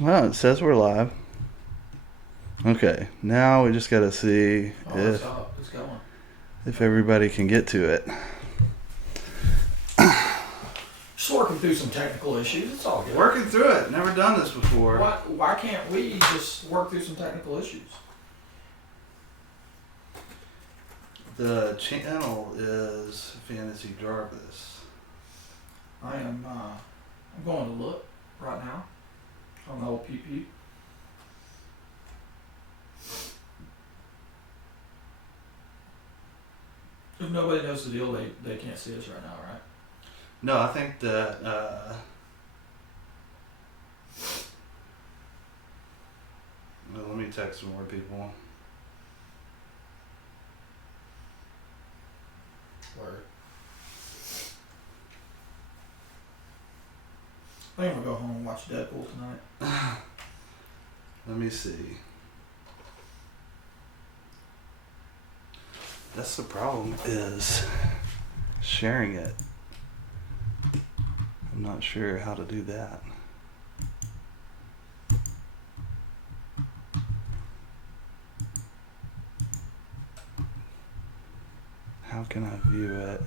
Well, it says we're live. Okay, now we just gotta see Oh, it's going. if everybody can get to it. Just working through some technical issues. It's all good. Working through it. Never done this before. Why can't we just work through some technical issues? The channel is Fantasy J.A.R.V.I.S. I'm going to look right now on the old PP. If nobody knows the deal, they can't see us right now, right? No, I think that well, let me text some more people. Word. I think I'm gonna go home and watch Deadpool tonight. Let me see. That's the problem, is sharing it. I'm not sure how to do that. How can I view it?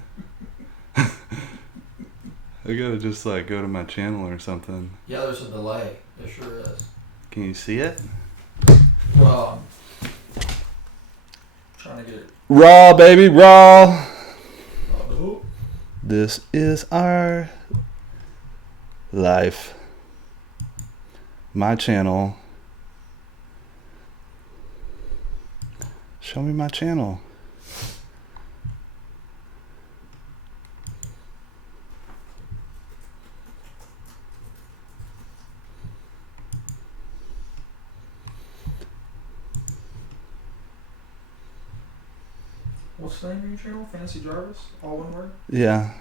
I gotta just like go to my channel or something. Yeah, there's a delay. There sure is. Can you see it? Well, I'm trying to get it. Raw, baby, raw. Oh, This is our life. My channel. Show me my channel. what's the name of your channel? Fantasy J.A.R.V.I.S? All one word? Yeah.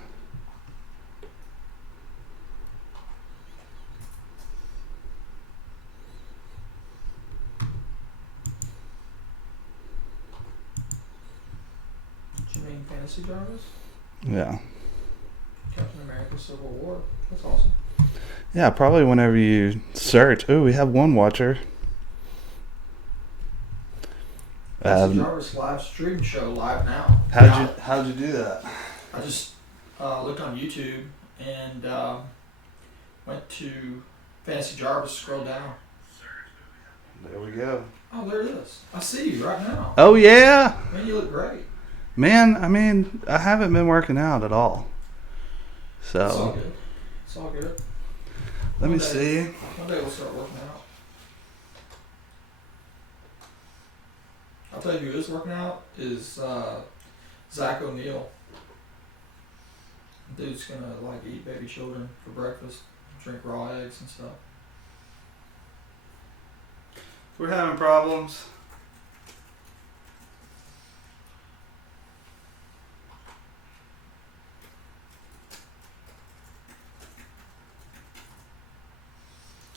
Do you mean Fantasy J.A.R.V.I.S? Yeah. Captain America Civil War. That's awesome. Yeah, probably whenever you search. Oh, we have one watcher. Fantasy J.A.R.V.I.S live stream show live now. How'd you do that? I just looked on YouTube and went to Fantasy J.A.R.V.I.S, scroll down. There we go. Oh, there it is. I see you right now. Oh yeah. Man, you look great. Man, I mean, I haven't been working out at all. It's all So good. It's all good. let me One day- see. One day we'll start working out. I'll tell you who is working out is Zach O'Neil. Dude's gonna like eat baby children for breakfast, drink raw eggs and stuff. We're having problems.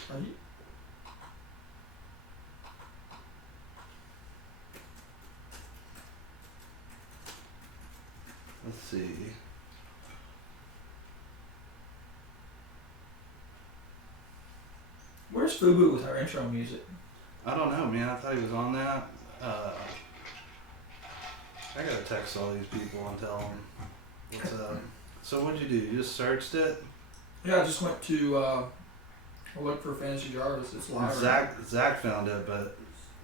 Are you? Let's see. Where's Fubu with our intro music? I don't know, man. I thought he was on that. I gotta text all these people and tell them what's up. So what'd you do? You just searched it? Yeah, I just went to look for Fantasy J.A.R.V.I.S. It's live. Zach found it, but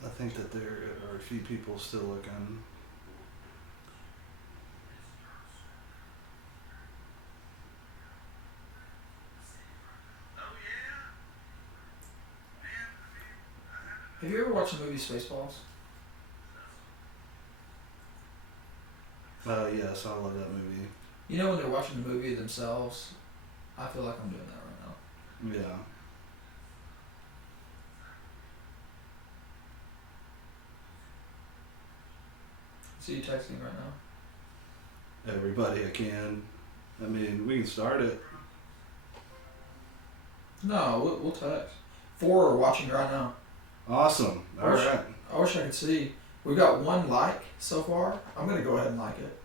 I think that there are a few people still looking. Have you ever watched the movie Spaceballs? Yes, I love that movie. You know when they're watching the movie themselves, I feel like I'm doing that right now. Yeah. See you texting right now. Everybody I can. I mean, we can start it. No, we'll text. 4 are watching right now. Awesome. All right. I wish I could see. We got 1 like so far. I'm gonna go ahead and like it.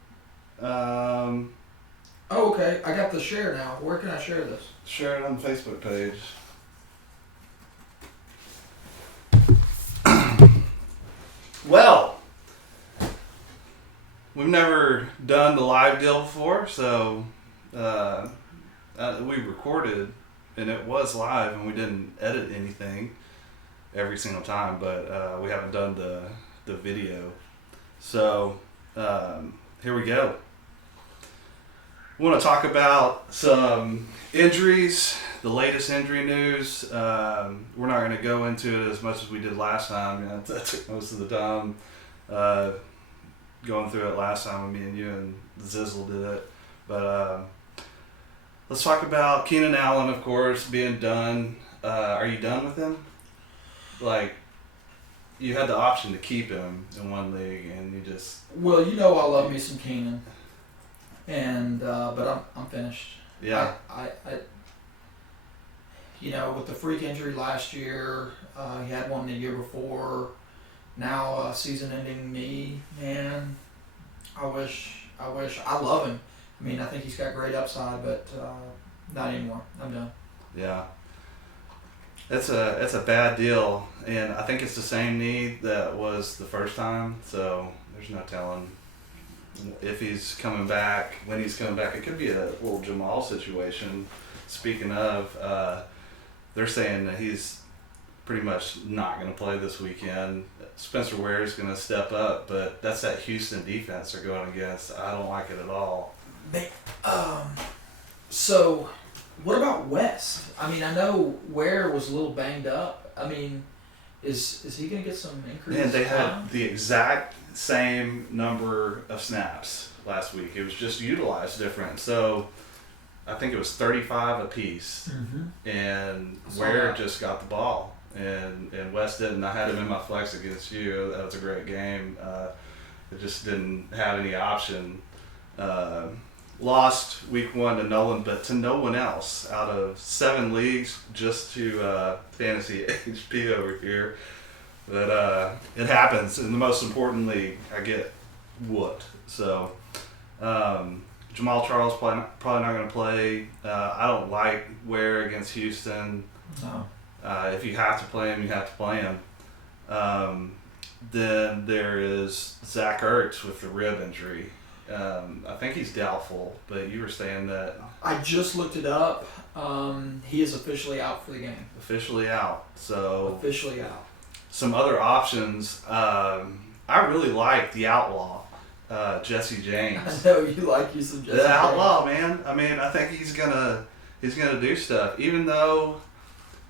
Oh, okay. I got the share now. Where can I share this? Share it on the Facebook page. Well, we've never done the live deal before, so we recorded and it was live, and we didn't edit anything every single time, but we haven't done the video. So here we go. We want to talk about some injuries, the latest injury news. We're not going to go into it as much as we did last time. You know, that took most of the time going through it last time when me and you and Zizzle did it. But let's talk about Keenan Allen, of course, being done. Are you done with him? Like, you had the option to keep him in one league, and you just... Well, you know I love me some Keenan, and but I'm finished. Yeah. I you know, with the freak injury last year, he had one the year before. Now season-ending knee, man. I wish. I love him. I mean, I think he's got great upside, but not anymore. I'm done. Yeah. It's a bad deal, and I think it's the same knee that was the first time, so there's no telling if he's coming back, when he's coming back. It could be a little Jamal situation. Speaking of, they're saying that he's pretty much not going to play this weekend. Spencer Ware is going to step up, but that's that Houston defense they're going against. I don't like it at all. So, what about West? I mean, I know Ware was a little banged up. I mean, is he going to get some increase? And they had the exact same number of snaps last week. It was just utilized different. So, I think it was 35 apiece. Mm-hmm. And Ware just got the ball. And West didn't. I had him in my flex against you. That was a great game. It just didn't have any option. Lost week 1 to Nolan, but to no one else out of 7 leagues, just to Fantasy HP over here. But it happens. In the most important league, I get whooped. So Jamal Charles probably not going to play. I don't like Ware against Houston. No. If you have to play him, you have to play him. Then there is Zach Ertz with the rib injury. I think he's doubtful, but you were saying that... I just looked it up. He is officially out for the game. Officially out. So Officially out. Some other options. I really like the outlaw, Jesse James. I know you like you some Jesse The outlaw, man. I mean, I think he's gonna do stuff. Even though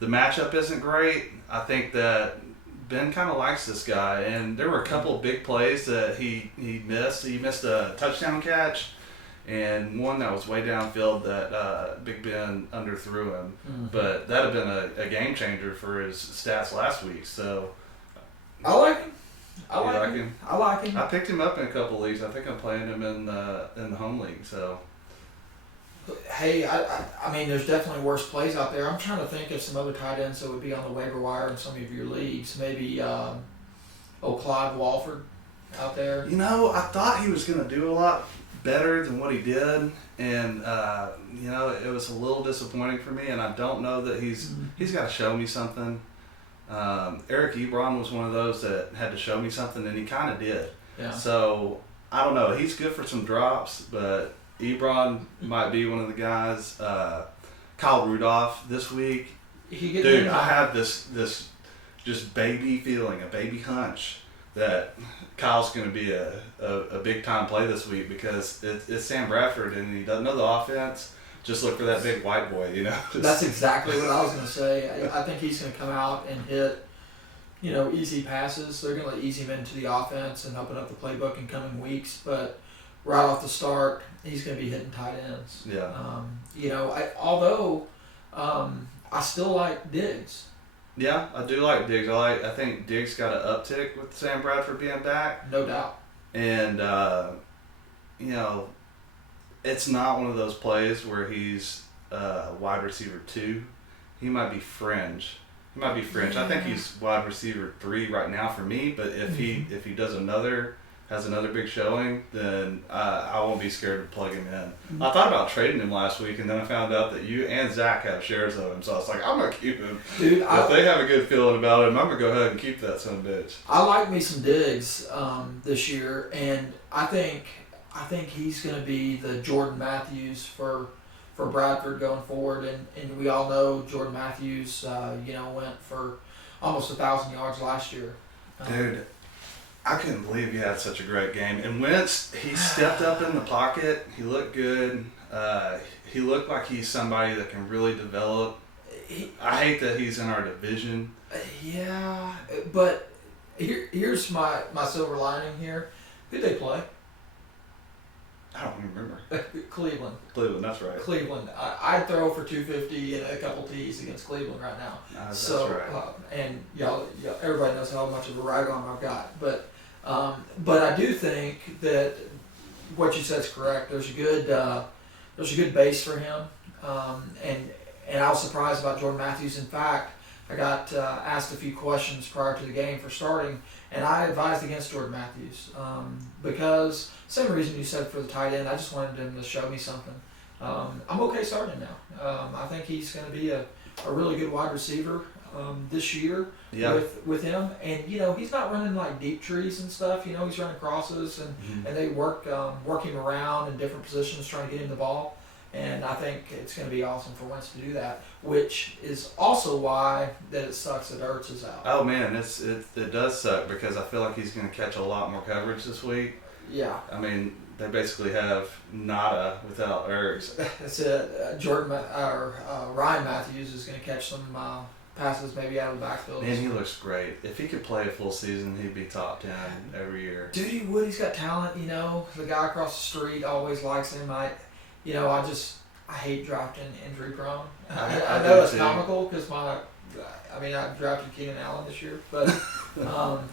the matchup isn't great, I think that Ben kind of likes this guy, and there were a couple of big plays that he missed. He missed a touchdown catch, and one that was way downfield that Big Ben underthrew him. Mm-hmm. But that had been a game changer for his stats last week. So I like him. I You like like him. him? I like him. I picked him up in a couple leagues. I think I'm playing him in the home league. So Hey, I mean, there's definitely worse plays out there. I'm trying to think of some other tight ends that would be on the waiver wire in some of your leagues. Maybe Clyde Walford out there. you know, I thought he was going to do a lot better than what he did, and you know, it was a little disappointing for me. And I don't know that he's got to show me something. Eric Ebron was one of those that had to show me something, and he kind of did. Yeah. So I don't know. He's good for some drops, but Ebron might be one of the guys. Kyle Rudolph this week. Dude, I have this just baby feeling, a baby hunch that Kyle's going to be a big time play this week because it's Sam Bradford and he doesn't know the offense. Just look for that big white boy, you know. That's exactly what I was going to say. I think he's going to come out and hit, you know, easy passes. They're going to ease him into the offense and open up the playbook in coming weeks. But right off the start, he's going to be hitting tight ends. Yeah. You know, although I still like Diggs. Yeah, I do like Diggs. I think Diggs got an uptick with Sam Bradford being back. No doubt. And, you know, it's not one of those plays where he's wide receiver 2. He might be fringe. I think he's wide receiver 3 right now for me, but if he does another has another big showing, then I won't be scared to plug him in. I thought about trading him last week, and then I found out that you and Zach have shares of him, so I was like, I'm gonna keep him. Dude, if they have a good feeling about him, I'm gonna go ahead and keep that son of a bitch. I like me some Diggs this year, and I think he's going to be the Jordan Matthews for Bradford going forward, and we all know Jordan Matthews, went for almost 1,000 yards last year. Dude, I couldn't believe he had such a great game. And Wentz, he stepped up in the pocket. He looked good. He looked like he's somebody that can really develop. I hate that he's in our division. Yeah, but here's my silver lining here. Who'd they play? I don't remember. Cleveland. Cleveland, that's right. Cleveland. I'd throw for 250 and a couple T's against Cleveland right now. That's right. And y'all, everybody knows how much of a rag arm I've got, but I do think that what you said is correct. There's a good base for him, and I was surprised about Jordan Matthews. In fact, I got asked a few questions prior to the game for starting, and I advised against Jordan Matthews because same reason you said for the tight end. I just wanted him to show me something. I'm okay starting him now. I think he's going to be a really good wide receiver this year with him. And, he's not running like deep trees and stuff. He's running crosses and they work him around in different positions trying to get him the ball. And I think it's going to be awesome for Wentz to do that, which is also why that it sucks that Ertz is out. Oh, man, it does suck because I feel like he's going to catch a lot more coverage this week. Yeah. I mean, they basically have nada without Ertz. That's it. Ryan Matthews is going to catch some passes maybe out of the backfield. Man, he looks great. If he could play a full season, he'd be top 10 every year. Dude, he would. He's got talent, The guy across the street always likes him. I hate drafting injury prone. I know it's comical because I drafted Keenan Allen this year, but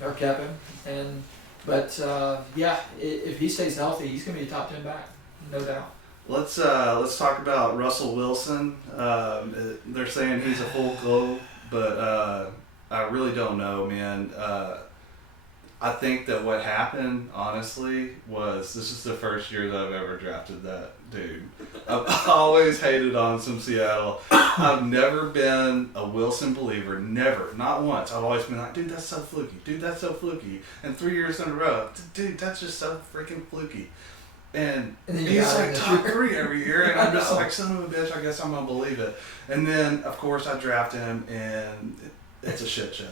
or kept him, if he stays healthy, he's gonna be a top 10 back, no doubt. Let's talk about Russell Wilson. They're saying he's a full go, but I really don't know, man. I think that what happened, honestly, was this is the first year that I've ever drafted that dude. I've always hated on some Seattle. I've never been a Wilson believer. Never. Not once. I've always been like, dude, that's so fluky. Dude, that's so fluky. And 3 years in a row, dude, that's just so freaking fluky. And he's like top 3 every year, and I'm just like, son of a bitch, I guess I'm going to believe it. And then, of course, I draft him, and it's a shit show.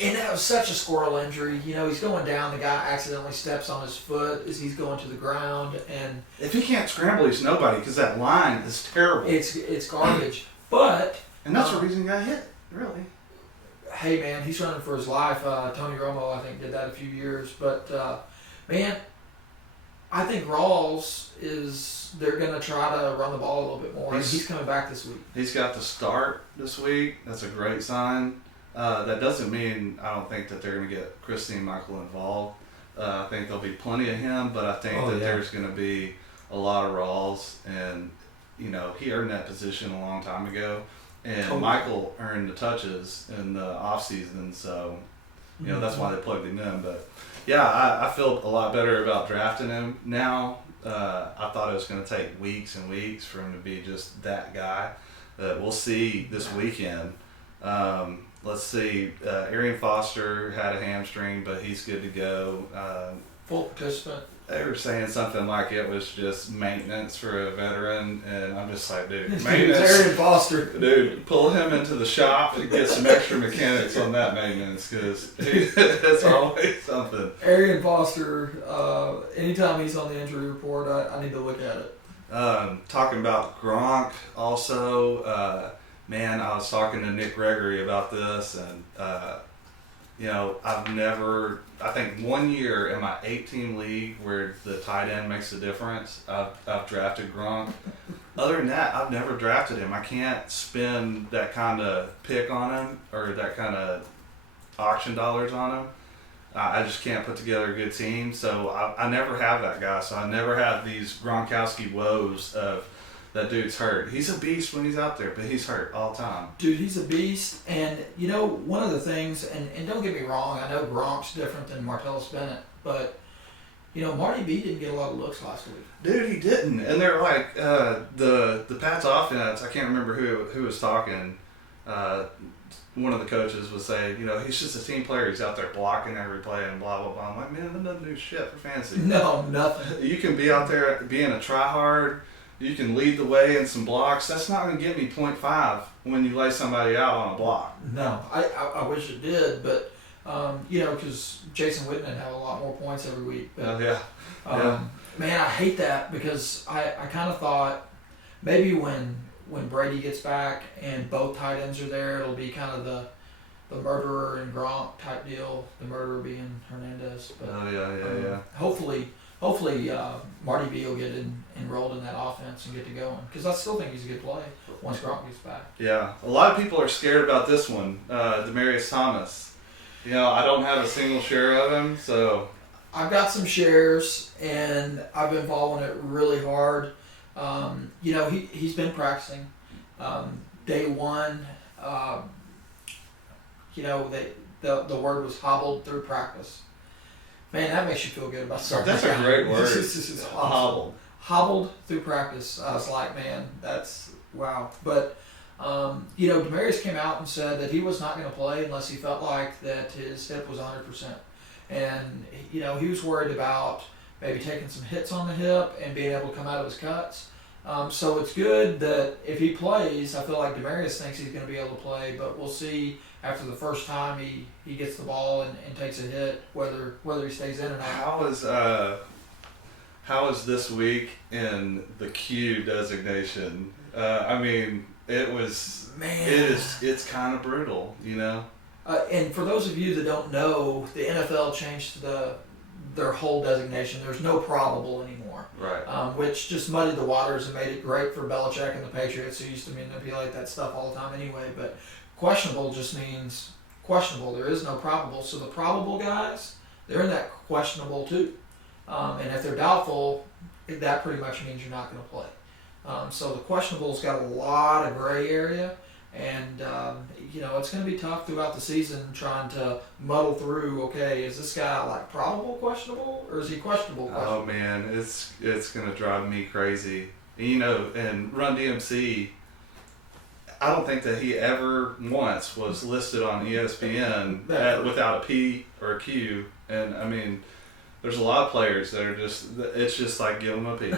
And that was such a squirrel injury. He's going down. The guy accidentally steps on his foot as he's going to the ground. And if he can't scramble, he's nobody because that line is terrible. It's garbage. But and that's the reason he got hit, really. Hey, man, he's running for his life. Tony Romo, I think, did that a few years. But, man, I think Rawls they're going to try to run the ball a little bit more. He's coming back this week. He's got to start this week. That's a great sign. That doesn't mean I don't think that they're going to get Christine Michael involved. I think there'll be plenty of him, but I think there's going to be a lot of Rawls. And, he earned that position a long time ago. And Michael earned the touches in the offseason, so, that's why they plugged him in. But, yeah, I feel a lot better about drafting him now. I thought it was going to take weeks and weeks for him to be just that guy. We'll see this weekend. Let's see. Arian Foster had a hamstring, but he's good to go. Full participant. They were saying something like it was just maintenance for a veteran, and I'm just like, dude, maintenance. Arian Foster. Dude, pull him into the shop and get some extra mechanics on that maintenance because it's always something. Arian Foster, anytime he's on the injury report, I need to look at it. Talking about Gronk also. Man, I was talking to Nick Gregory about this, and, I think 1 year in my 8-team league where the tight end makes a difference, I've drafted Gronk. Other than that, I've never drafted him. I can't spend that kind of pick on him or that kind of auction dollars on him. I just can't put together a good team, so I never have that guy. So I never have these Gronkowski woes of, that dude's hurt. He's a beast when he's out there, but he's hurt all the time. Dude, he's a beast. And, one of the things, and don't get me wrong, I know Gronk's different than Martellus Bennett, but Marty B didn't get a lot of looks last week. Dude, he didn't. And they're like, the Pats offense, I can't remember who was talking. One of the coaches was saying, he's just a team player. He's out there blocking every play and blah, blah, blah. I'm like, man, that doesn't do shit for fantasy. No, nothing. You can be out there being a try-hard. You can lead the way in some blocks. That's not going to get me 0.5 when you lay somebody out on a block. No, I wish it did, but, because Jason Witten had a lot more points every week. But, yeah. Man, I hate that because I kind of thought maybe when Brady gets back and both tight ends are there, it'll be kind of the murderer and Gronk type deal. The murderer being Hernandez. But, yeah. Hopefully, Marty B will get enrolled in that offense and get to going because I still think he's a good play once Gronk gets back. Yeah, a lot of people are scared about this one, Demaryius Thomas. I don't have a single share of him, so I've got some shares and I've been following it really hard. He's been practicing. Day one, the word was hobbled through practice. Man, that makes you feel good about starting. That's a great word. This is awesome. Hobbled. Hobbled through practice. I was like, man, that's wow. But, Demaryius came out and said that he was not going to play unless he felt like that his hip was 100%. And, he was worried about maybe taking some hits on the hip and being able to come out of his cuts. So it's good that if he plays, I feel like Demaryius thinks he's going to be able to play, but we'll see after the first time he gets the ball and takes a hit, whether he stays in or not. How is this week in the Q designation? It's kind of brutal, And for those of you that don't know, the NFL changed their whole designation. There's no probable anymore. Right. Which just muddied the waters and made it great for Belichick and the Patriots, who used to manipulate that stuff all the time anyway. But questionable just means questionable. There is no probable. So the probable guys, they're in that questionable too. And if they're doubtful, that pretty much means you're not going to play. So the questionable's got a lot of gray area. And, it's going to be tough throughout the season trying to muddle through, okay, is this guy like probable questionable or is he questionable questionable? Oh, man, it's going to drive me crazy. And Run DMC, I don't think that he ever once was listed on ESPN without a P or a Q. And, there's a lot of players that are it's just like give them a P.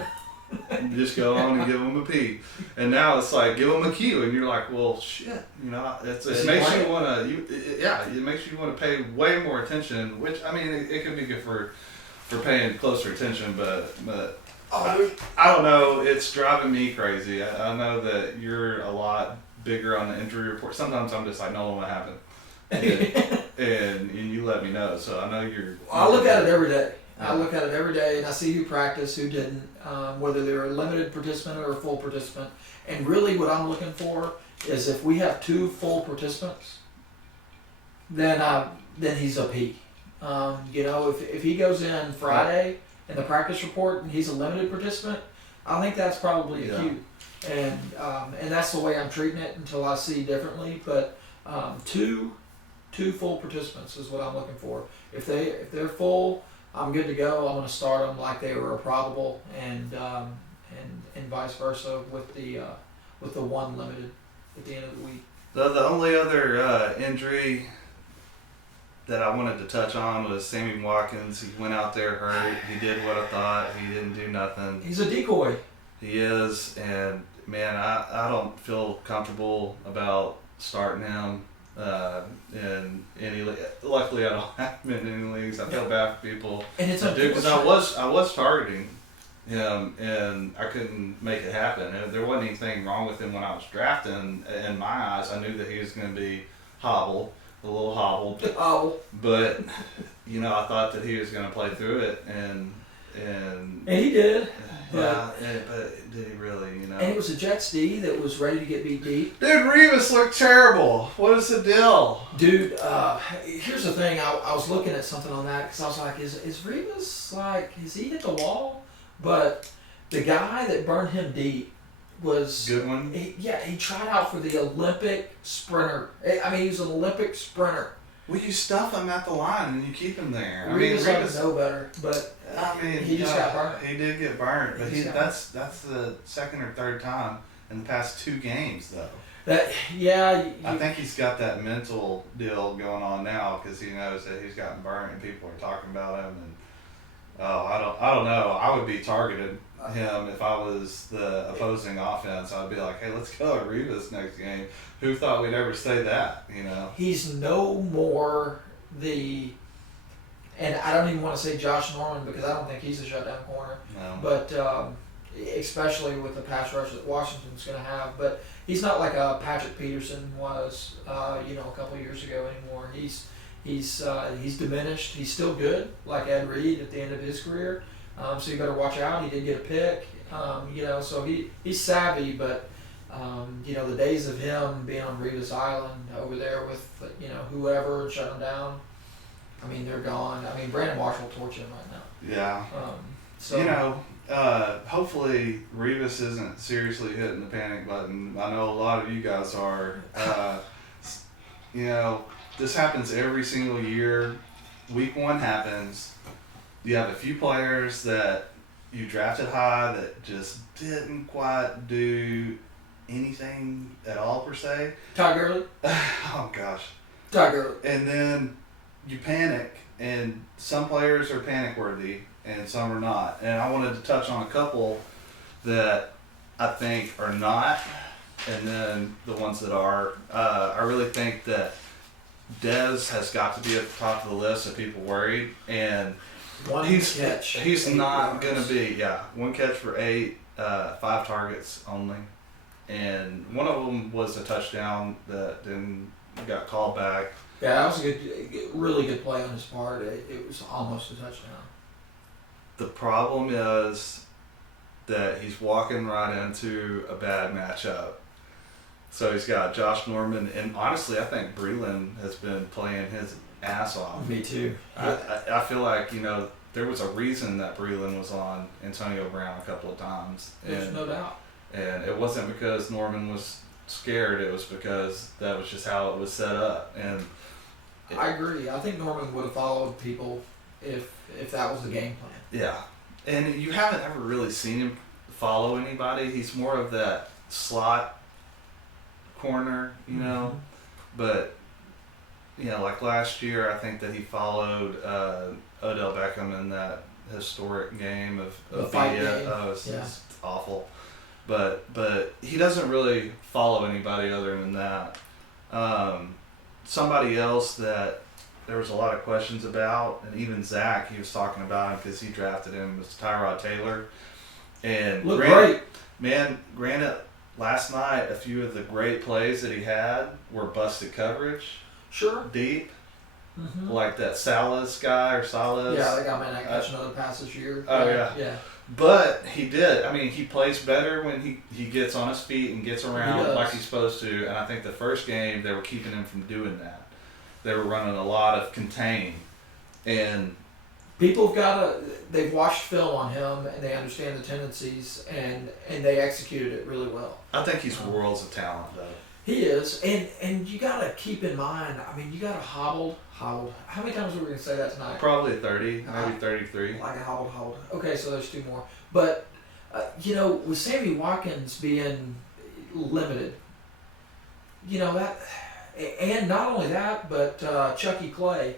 Just go on and give them a P, and now it's like give them a Q, and you're like, well, shit, it makes you want to, it makes you want to pay way more attention. Which it could be good for paying closer attention, but I don't know. It's driving me crazy. I know that you're a lot bigger on the injury report. Sometimes I'm just like, no, what happened, and you let me know. So I know you're. I look at it every day. I look at it every day, and I see who practiced, who didn't, whether they were a limited participant or a full participant. And really what I'm looking for is if we have 2 full participants, then he's a P. If he goes in Friday in the practice report and he's a limited participant, I think that's probably a Q. And that's the way I'm treating it until I see differently. But 2 full participants is what I'm looking for. If they're full, I'm good to go. I'm going to start them like they were a probable, and vice versa with the one limited at the end of the week. The only other injury that I wanted to touch on was Sammy Watkins. He went out there hurt. He did what I thought. He didn't do nothing. He's a decoy. He is, and man, I don't feel comfortable about starting him. In any luckily I don't have him in any leagues. I feel bad for people. And it's because I was targeting him and I couldn't make it happen. And there wasn't anything wrong with him when I was drafting. In my eyes, I knew that he was going to be a little hobbled. But I thought that he was going to play through it, and he did. But did he really, And it was a Jets D that was ready to get beat deep. Dude, Revis looked terrible. What is the deal? Dude, here's the thing. I was looking at something on that because I was like, is Revis, has he hit the wall? But the guy that burned him deep was... Good one? He tried out for the Olympic sprinter. He was an Olympic sprinter. Well, you stuff him at the line and you keep him there. Revis ought to know better, but he just got burnt. He did get burnt, but that's the second or third time in the past 2 games, though. I think he's got that mental deal going on now because he knows that he's gotten burnt and people are talking about him. And I don't know. I would be targeting him if I was the opposing offense. I'd be like, hey, let's go J.A.R.V.I.S next game. Who thought we'd ever say that? He's no more and I don't even want to say Josh Norman because I don't think he's a shutdown corner. No. But especially with the pass rush that Washington's going to have. But he's not like a Patrick Peterson was, a couple of years ago anymore. He's diminished. He's still good, like Ed Reed at the end of his career. So you better watch out. He did get a pick. So he's savvy, but the days of him being on J.A.R.V.I.S Island over there with whoever and shut him down, they're gone. Brandon Marshall will torch him right now. Yeah. Hopefully J.A.R.V.I.S isn't seriously hitting the panic button. I know a lot of you guys are. This happens every single year. Week 1 happens. You have a few players that you drafted high that just didn't quite do anything at all per se. Todd Gurley. Oh gosh. Todd Gurley. And then you panic, and some players are panic worthy and some are not. And I wanted to touch on a couple that I think are not, and then the ones that are. I really think that Dez has got to be at the top of the list of people worried, and he's not going to be. 1 catch for 8, 5 targets only, and one of them was a touchdown that then got called back. Yeah, that was a really good play on his part. It was almost a touchdown. The problem is that he's walking right into a bad matchup. So he's got Josh Norman, and honestly, I think Breeland has been playing his ass off. Me too. I feel like, there was a reason that Breeland was on Antonio Brown a couple of times. There's no doubt. And it wasn't because Norman was scared, it was because that was just how it was set up. And I agree. I think Norman would have followed people if that was the game plan. Yeah. And you haven't ever really seen him follow anybody. He's more of that slot corner, Mm-hmm. But like last year, I think that he followed Odell Beckham in that historic game of the fight game. It's awful. But he doesn't really follow anybody other than that. Somebody else that there was a lot of questions about, and even Zach, he was talking about him because he drafted him, was Tyrod Taylor. And looked great. Man, granted, last night, a few of the great plays that he had were busted coverage. Sure. Deep. Mm-hmm. Like that Salas guy or Salas. Yeah, that guy might not catch another pass this year. Oh, yeah. Yeah. But he did. He plays better when he gets on his feet and gets around like he's supposed to. And I think the first game, they were keeping him from doing that. They were running a lot of contain. And people they've watched film on him and they understand the tendencies and they executed it really well. I think he's worlds of talent, though. He is, and you got to keep in mind. You got to hobbled. How many times are we going to say that tonight? Probably 30, maybe 33. Like a hobbled. Okay, so there's 2 more. But with Sammy Watkins being limited, that, and not only that, but Chucky Clay.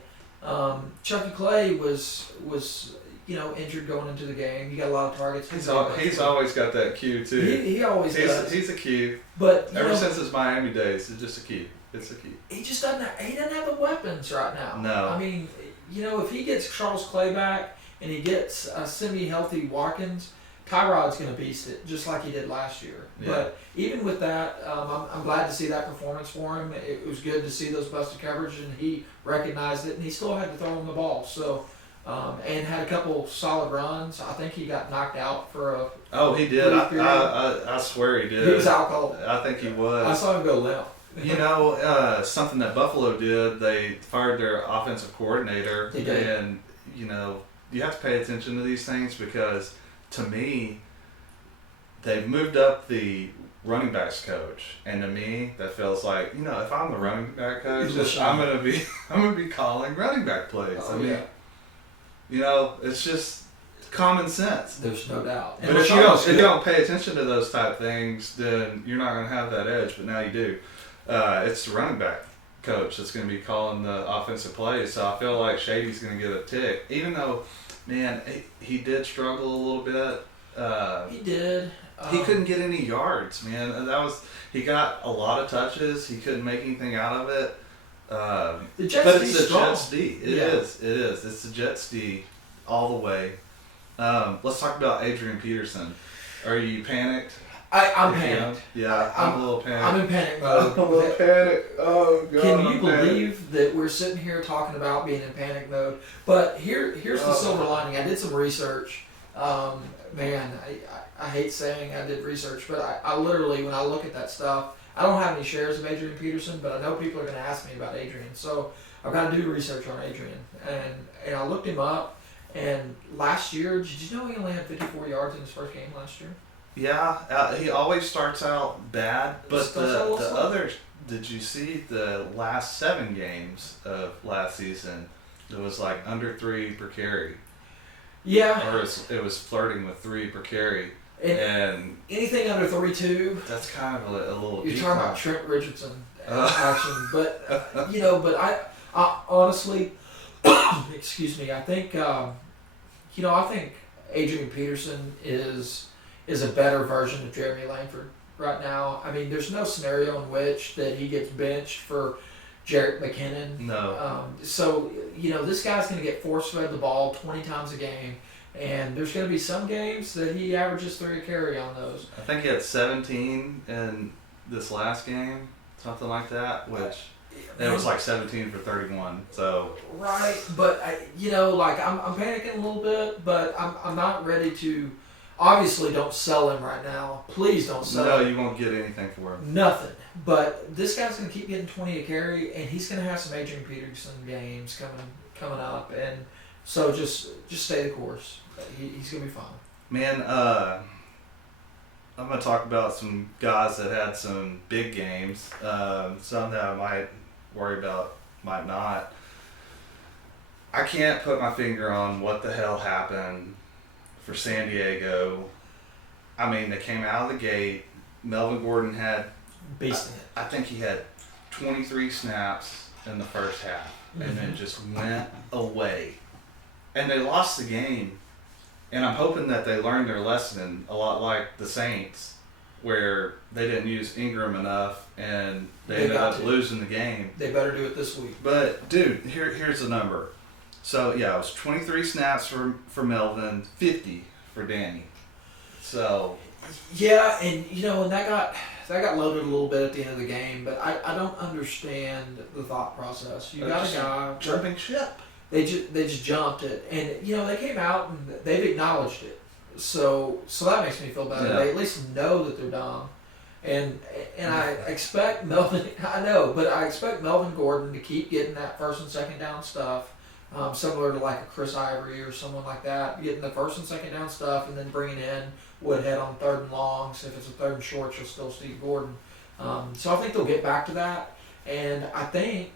Chucky Clay was injured going into the game. He got a lot of targets. He's always got that Q too. He always does. He's a Q. But ever since his Miami days, it's just a Q. It's a Q. He just doesn't have the weapons right now. No. If he gets Charles Clay back and he gets a semi-healthy Watkins, Tyrod's going to beast it just like he did last year. Yeah. But even with that, I'm glad to see that performance for him. It was good to see those busted coverage, and he recognized it, and he still had to throw him the ball. So. And had a couple solid runs. I think he got knocked out for a. Oh, he did. I swear he did. He was out cold. I think he was. I saw him go limp. Something that Buffalo did, they fired their offensive coordinator. They did. And, you have to pay attention to these things because, to me, they've moved up the running backs coach, and to me that feels like, if I'm the running back coach, He's I'm gonna be calling running back plays. Oh, I mean, it's just common sense. There's no doubt. But if you don't pay attention to those type things, then you're not gonna have that edge. But now you do. It's the running back coach that's gonna be calling the offensive plays. So I feel like Shady's gonna get a tick, even though, man, he did struggle a little bit. He did. He couldn't get any yards, man. And he got a lot of touches. He couldn't make anything out of it. The Jets but D it's the strong. Jets D. It is. It's the Jets D all the way. Let's talk about Adrian Peterson. Are you panicked? I'm panicked. Yeah, I'm a little panicked. I'm in panic mode. I'm a little panicked. Oh, God. Can you believe that we're sitting here talking about being in panic mode? But here's the silver lining. I did some research. Man, I hate saying I did research, but I literally, when I look at that stuff, I don't have any shares of Adrian Peterson, but I know people are going to ask me about Adrian. So I've got to do research on Adrian. And I looked him up, and last year, did you know he only had 54 yards in his first game last year? Yeah, he always starts out bad, but the others, did you see the last 7 games of last season? It was like under 3 per carry. Yeah. Or it was flirting with 3 per carry. And anything under 3.2. That's kind of a little. You're talking about Trent Richardson action, but but I honestly, excuse me, I think I think Adrian Peterson is a better version of Jeremy Langford right now. I mean, there's no scenario in which that he gets benched for Jarrett McKinnon. No. So this guy's going to get force-fed the ball 20 times a game. And there's going to be some games that he averages 3 a carry on those. I think he had 17 in this last game, something like that, which it was like 17 for 31. So right, but I'm panicking a little bit, but I'm not ready to. Obviously, don't sell him right now. Please don't sell him. No, you won't get anything for him. Nothing. But this guy's going to keep getting 20 a carry, and he's going to have some Adrian Peterson games coming up, and so just stay the course. He's going to be fine. Man, I'm going to talk about some guys that had some big games. Some that I might worry about, might not. I can't put my finger on what the hell happened for San Diego. I mean, they came out of the gate. Melvin Gordon had, I think he had 23 snaps in the first half, and then just went away. And they lost the game. And I'm hoping that they learned their lesson, a lot like the Saints, where they didn't use Ingram enough and they ended up losing the game. They better do it this week. But, dude, here's the number. So, yeah, it was 23 snaps for Melvin, 50 for Danny. So. Yeah, and, and that got loaded a little bit at the end of the game, but I don't understand the thought process. You got a guy jumping ship. They just jumped it, and they came out and they've acknowledged it. So that makes me feel better. Yeah. They at least know that they're dumb, and I expect Melvin. I know, but I expect Melvin Gordon to keep getting that first and second down stuff, similar to like a Chris Ivory or someone like that, getting the first and second down stuff, and then bringing in Woodhead on 3rd and longs. If it's a 3rd and short, you'll still see Gordon. So I think they'll get back to that, and I think.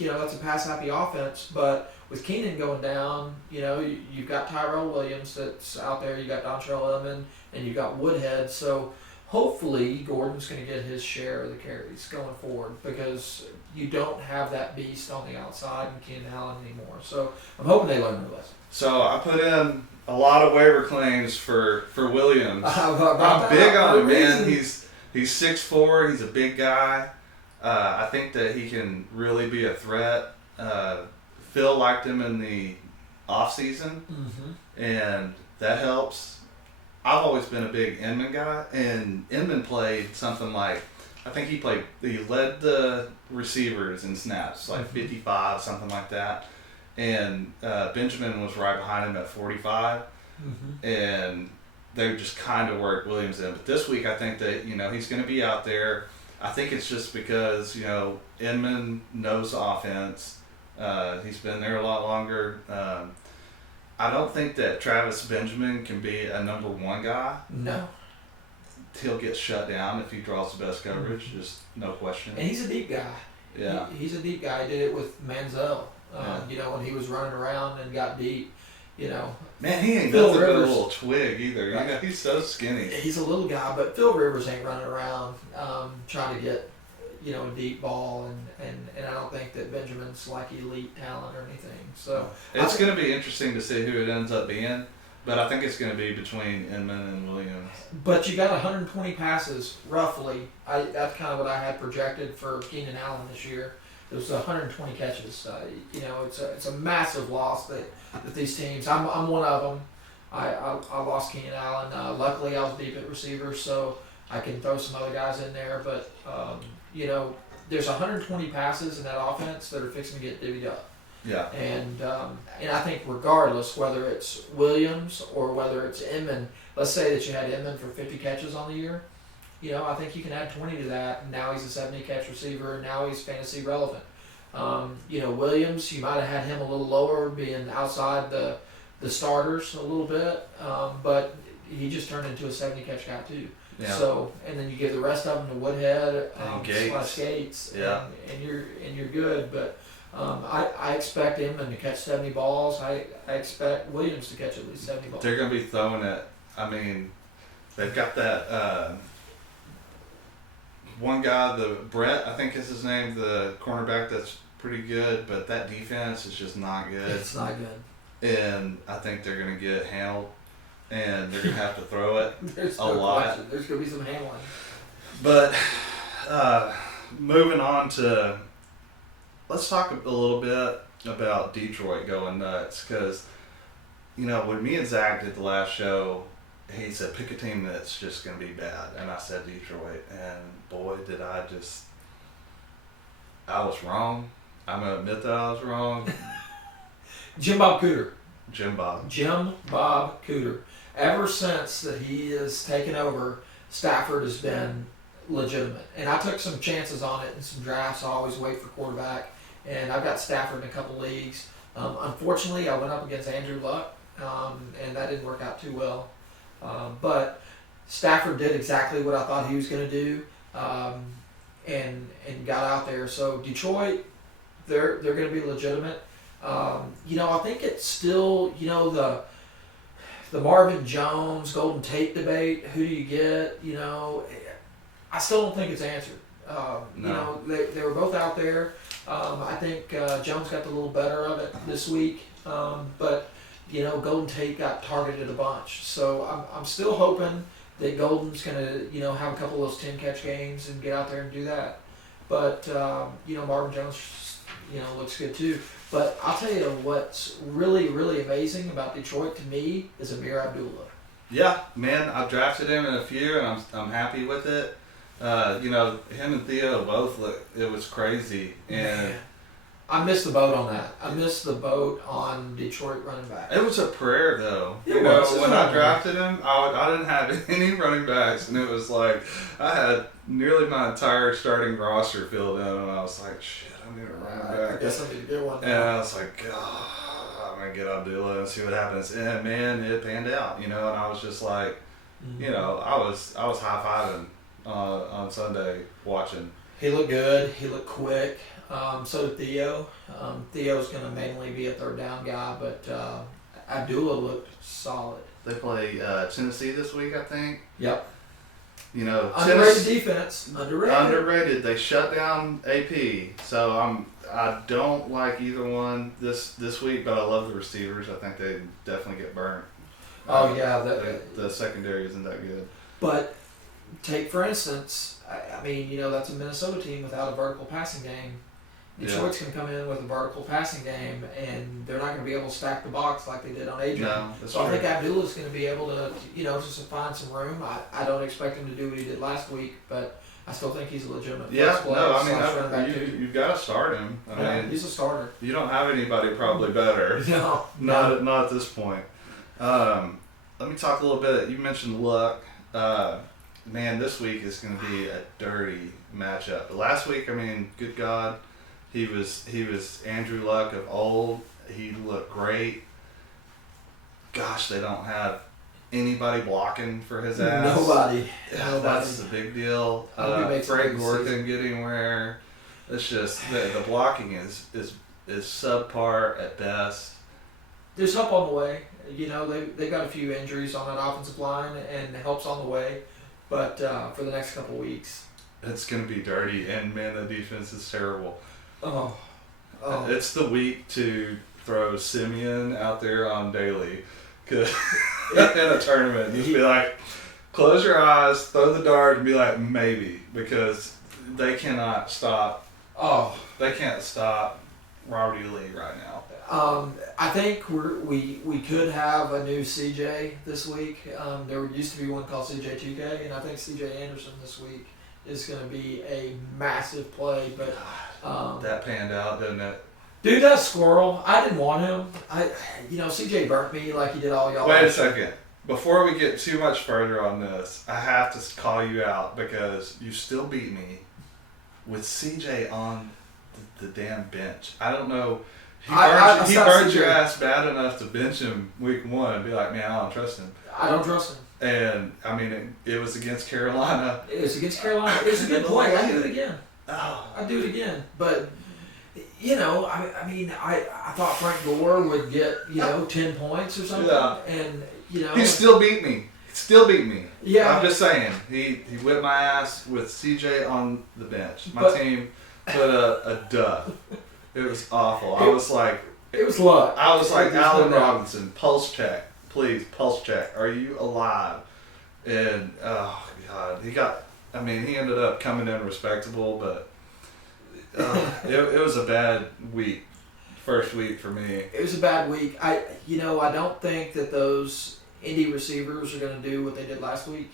That's a pass-happy offense, but with Keenan going down, you've got Tyrell Williams that's out there, you got Dontrell Inman, and you've got Woodhead. So hopefully Gordon's going to get his share of the carries going forward because you don't have that beast on the outside in Keenan Allen anymore. So I'm hoping they learn their lesson. So I put in a lot of waiver claims for Williams. I'm big on him, man. He's 6'4", he's a big guy. I think that he can really be a threat. Phil liked him in the offseason, and that helps. I've always been a big Inman guy, and Inman played something like, I think he led the receivers in snaps, like 55, something like that. And Benjamin was right behind him at 45, and they just kind of worked Williams in. But this week, I think that, he's going to be out there. I think it's just because, Inman knows the offense. He's been there a lot longer. I don't think that Travis Benjamin can be a number 1 guy. No. he'll get shut down if he draws the best coverage. Just no question. And he's a deep guy. Yeah. He's a deep guy. He did it with Manziel. Yeah. You know, when he was running around and got deep. You know, Man, he ain't Phil nothing but a Rivers- little twig either. You know, he's so skinny. he's a little guy, but Phil Rivers ain't running around trying to get, you know, a deep ball, and I don't think that Benjamin's like elite talent or anything. So It's going to be interesting to see who it ends up being, but I think it's going to be between Inman and Williams. But you got 120 passes roughly. That's kind of what I had projected for Keenan Allen this year. It was 120 catches. You know, it's a massive loss that these teams. I'm one of them. I lost Keenan Allen. Luckily, I was deep at receiver, so I can throw some other guys in there. But you know, there's 120 passes in that offense that are fixing to get divvied up. Yeah. And I think regardless whether it's Williams or whether it's Inman, let's say that you had Inman for 50 catches on the year, you know, I think you can add 20 to that. And now he's a 70 catch receiver. And now he's fantasy relevant. You know, Williams, you might have had him a little lower, being outside the starters a little bit, but he just turned into a 70 catch guy too. Yeah. So, and then you give the rest of them to Woodhead, Gates. Gates, Yeah. and you're good. But I expect him to catch 70 balls. I expect Williams to catch at least 70 balls. They're going to be throwing it. I mean, they've got that one guy, the Brett, I think is his name, the cornerback that's pretty good, but that defense is just not good. It's not good. And I think they're going to get handled, and they're going to have to throw it There's a no lot. question. There's going to be some handling. But moving on to, let's talk a little bit about Detroit going nuts, because, you know, when me and Zach did the last show, he said, pick a team that's just going to be bad. And I said Detroit. And boy, did I was wrong. I'm going to admit that I was wrong. Jim Bob Cooter. Jim Bob Cooter. Ever since that he has taken over, Stafford has been legitimate. And I took some chances on it in some drafts. I always wait for quarterback. And I've got Stafford in a couple leagues. Unfortunately, I went up against Andrew Luck, and that didn't work out too well. But Stafford did exactly what I thought he was going to do, and got out there. So Detroit, they're going to be legitimate. You know, I think it's still, you know, the Marvin Jones Golden Tate debate. Who do you get? You know, I still don't think it's answered. No. You know, they were both out there. I think Jones got the little better of it this week, but you know, Golden Tate got targeted a bunch. So I'm still hoping that Golden's gonna, you know, have a couple of those 10 catch games and get out there and do that. But you know, Marvin Jones, you know, looks good too. But I'll tell you what's really, really amazing about Detroit to me is Amir Abdullah. Yeah, man, I've drafted him in a few, and I'm happy with it. You know, him and Theo both it was crazy, and Man, I missed the boat on that. I missed the boat on Detroit running back. it was a prayer though. It You know, was. when I drafted him, I didn't have any running backs, and it was like I had nearly my entire starting roster filled in, and I was like, shit, I need a running I back. guess I need to get one And now. I was like, God, I'm gonna get Abdullah and see what happens. And man, it panned out, you know. And I was just like, you know, I was high fiving on Sunday watching. He looked good. He looked quick. So did Theo. Theo's going to mainly be a third down guy, but Abdullah looked solid. They play Tennessee this week, I think. Yep. You know, Underrated defense. Underrated. They shut down AP, so I don't like either one this week, but I love the receivers. I think they definitely get burnt. Oh yeah, The secondary isn't that good. But take for instance, I mean, you know, that's a Minnesota team without a vertical passing game. Detroit's going to come in with a vertical passing game, and they're not going to be able to stack the box like they did on Adrian. No, that's So I true. think Abdullah's going to be able to, you know, just to find some room. I don't expect him to do what he did last week, but I still think he's a legitimate Yeah, first player no, I mean, slash running back too. you've got to start him. I mean, He's a starter. you don't have anybody probably better. No, Not at this point. Let me talk a little bit. You mentioned Luck. Man, this week is going to be a dirty matchup. But last week, I mean, good God, he was Andrew Luck of old. He looked great. Gosh, they don't have anybody blocking for his ass. Nobody. That's a big deal. Frank Gore can get anywhere. It's just the blocking is subpar at best. There's help on the way. You know, they got a few injuries on that offensive line, and help's on the way. But for the next couple weeks, it's going to be dirty. And man, the defense is terrible. Oh. It's the week to throw Simeon out there on daily, in a tournament. Just be like, close your eyes, throw the dart, and be like, maybe, because they cannot stop. Oh. They can't stop Robert E. Lee right now. I think we could have a new CJ this week. There used to be one called CJ 2K, and I think CJ Anderson this week is going to be a massive play. But that panned out, didn't it? Dude, that squirrel, I didn't want him. CJ burnt me like he did all y'all. Wait a second. Before we get too much further on this, I have to call you out because you still beat me with CJ on the damn bench. I don't know. He burned your ass bad enough to bench him week 1 and be like, man, I don't trust him. I don't trust him. And, I mean, it was against Carolina. It was against Carolina. It was a good play. I'd do it again. Oh. I'd do it again. But, I thought Frank Gore would get, 10 points or something. Yeah. And, He still beat me. Yeah. I'm just saying. He whipped my ass with CJ on the bench. My team put a dub. It was awful. I was like... It was luck. I was like, Allen Robinson, pulse check. Please, pulse check. Are you alive? And, oh, God. He ended up coming in respectable, but it was a bad week. First week for me. It was a bad week. I don't think that those Indy receivers are going to do what they did last week.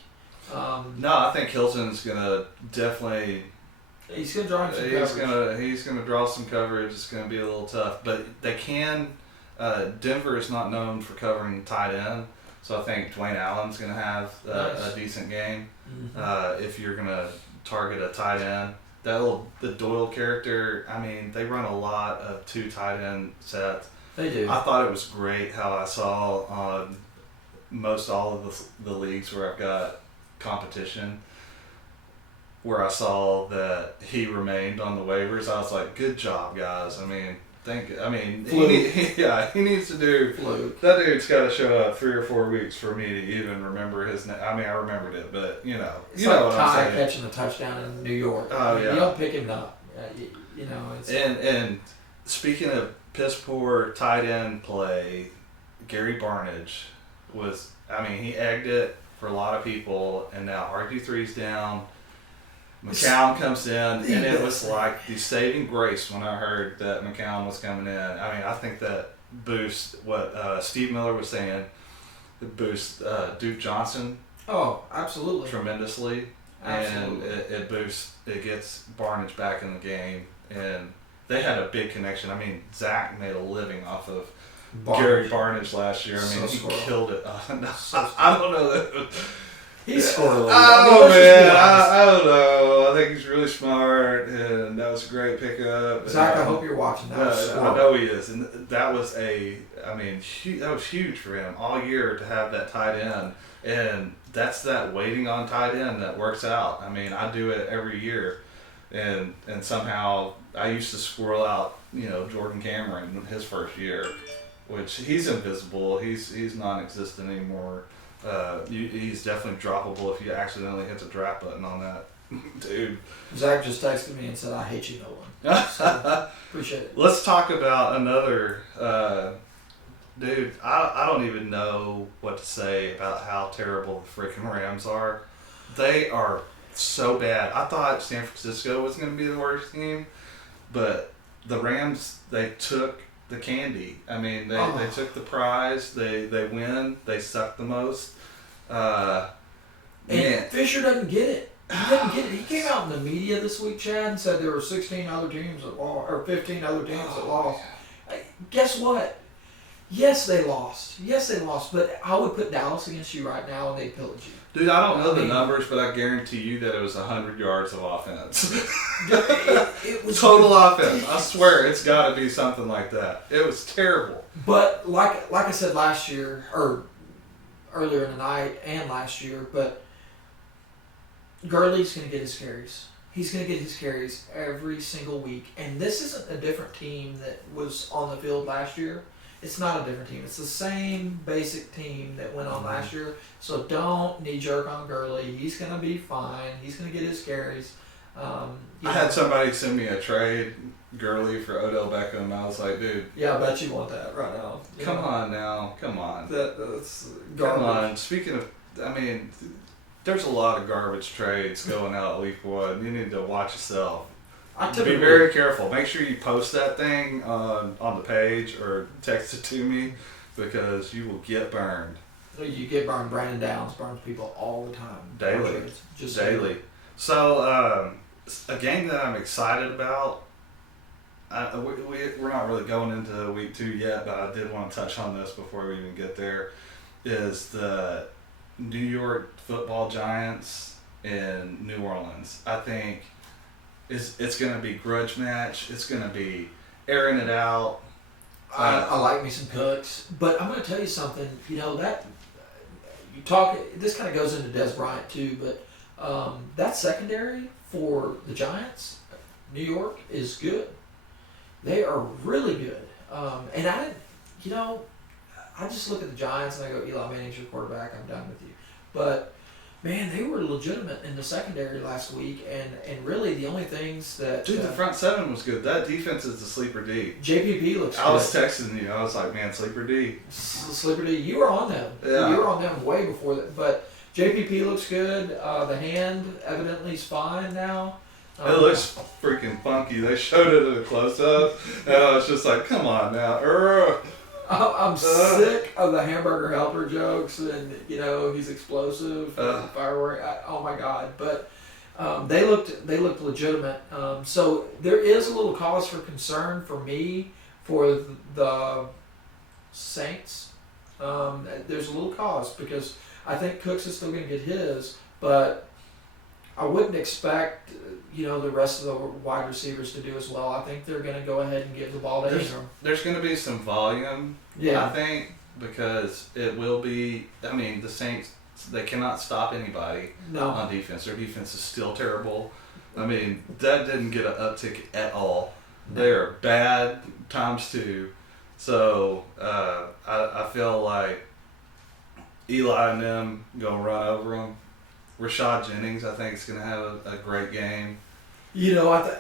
No, I think Hilton's going to definitely... He's going to draw some coverage. He's going to draw some coverage. It's going to be a little tough. But they can... Denver is not known for covering tight end. So I think Dwayne Allen's going to have a decent game. Mm-hmm. If you're going to target a tight end. The Doyle character, they run a lot of 2 tight end sets. They do. I thought it was great how I saw on most all of the leagues where I've got competition, where I saw that he remained on the waivers. I was like, good job, guys. He needs to do. Fluke. That dude's got to show up 3 or 4 weeks for me to even remember his name. I remembered it, but it's like what I'm saying. Catching a touchdown in New York. Oh yeah. You don't pick him up. It's. And speaking of piss poor tight end play, Gary Barnidge was. He egged it for a lot of people, and now RG3's down. McCown comes in, and it was like the saving grace when I heard that McCown was coming in. I think that boosts what Steve Miller was saying. It boosts Duke Johnson. Oh, absolutely. Tremendously. Absolutely. And it gets Barnidge back in the game. And they had a big connection. Zach made a living off of Gary Barnidge last year. He killed it. I don't know that. He scored a little. Oh man, I don't know. I think he's really smart, and that was a great pickup. Zach, I hope you're watching that. I know he is, and that was that was huge for him all year to have that tight end, and that's that waiting on tight end that works out. I do it every year, and somehow I used to squirrel out, Jordan Cameron his first year, which he's invisible. He's non-existent anymore. He's definitely droppable if you accidentally hit the drop button on that dude. Zach just texted me and said, I hate you, Nolan. So, appreciate it. Let's talk about another dude. I don't even know what to say about how terrible the freaking Rams are. They are so bad. I thought San Francisco was going to be the worst team, but the Rams, they took the candy. They took the prize. They win. They suck the most. And Fisher doesn't get it. He doesn't get it. He came out in the media this week, Chad, and said there were 16 other teams that lost, or 15 other teams that lost. Guess what? Yes, they lost. But I would put Dallas against you right now, and they'd pillage you. Dude, I don't know the numbers, but I guarantee you that it was 100 yards of offense. It was total offense. I swear, it's got to be something like that. It was terrible. But like I said last year, or earlier in the night and last year, but Gurley's going to get his carries. He's going to get his carries every single week. And this isn't a different team that was on the field last year. It's not a different team. It's the same basic team that went on last year. So don't knee-jerk on Gurley. He's going to be fine. He's going to get his carries. I had somebody send me a trade, Gurley for Odell Beckham, and I was like, dude. Yeah, I bet you want that right now. Come on now. Come on. That's Come garbage. on. Speaking of, I mean, there's a lot of garbage trades going out week 1. You need to watch yourself. Be very careful. Make sure you post that thing on the page or text it to me because you will get burned. You get burned. Brandon Downs burns people all the time. Daily. Just daily. So, a game that I'm excited about, we're not really going into week 2 yet, but I did want to touch on this before we even get there, is the New York Football Giants in New Orleans. I think it's going to be grudge match. It's going to be airing it out. I like me some Cooks, but I'm going to tell you something. You know that you talk. This kind of goes into J.A.R.V.I.S too, but that secondary for the Giants, New York, is good. They are really good. And I just look at the Giants and I go, Eli Manning's your quarterback. I'm done with you. But man, they were legitimate in the secondary last week, and really the only things that Dude, the front 7 was good. That defense is the sleeper D. JPP looks good. I was texting you. I was like, man, sleeper D. Sleeper D. You were on them. Yeah. You were on them way before that. But JPP looks good. The hand evidently is fine now. It looks freaking funky. They showed it at a close-up, and I was just like, come on now. I'm sick of the hamburger helper jokes, and he's explosive, firework. Oh my god! But they looked legitimate. So there is a little cause for concern for me for the Saints. There's a little cause because I think Cooks is still going to get his, but I wouldn't expect the rest of the wide receivers to do as well. I think they're going to go ahead and give the ball to Ingram. There's going to be some volume, I think, because it will be. I mean, the Saints, they cannot stop anybody on defense. Their defense is still terrible. I mean, that didn't get an uptick at all. They are bad times 2. So I feel like Eli and them going to run over them. Rashad Jennings, I think, is going to have a great game. That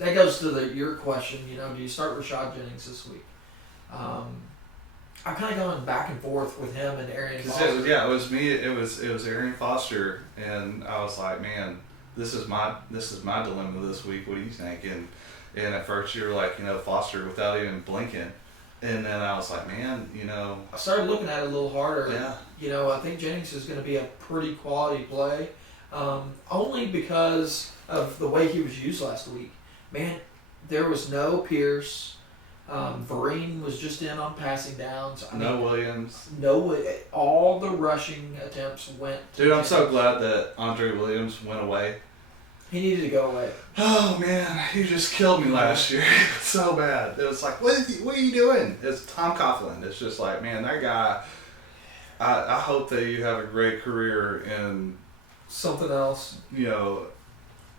goes to your question. Do you start Rashad Jennings this week? I'm kind of going back and forth with him and Arian Foster. It was me. It was Arian Foster, and I was like, man, this is my dilemma this week. What do you think? And at first you were like, Foster without even blinking. And then I was like, man, I started looking at it a little harder. Yeah. I think Jennings is going to be a pretty quality play, only because of the way he was used last week. Man, there was no Pierce. Vereen was just in on passing downs. Williams. All the rushing attempts went to Dude, I'm so glad that Andre Williams went away. He needed to go away. Oh man, he just killed me last year. It was so bad. It was like, what are you doing? It's Tom Coughlin. It's just like, man, that guy. I hope that you have a great career in something else. You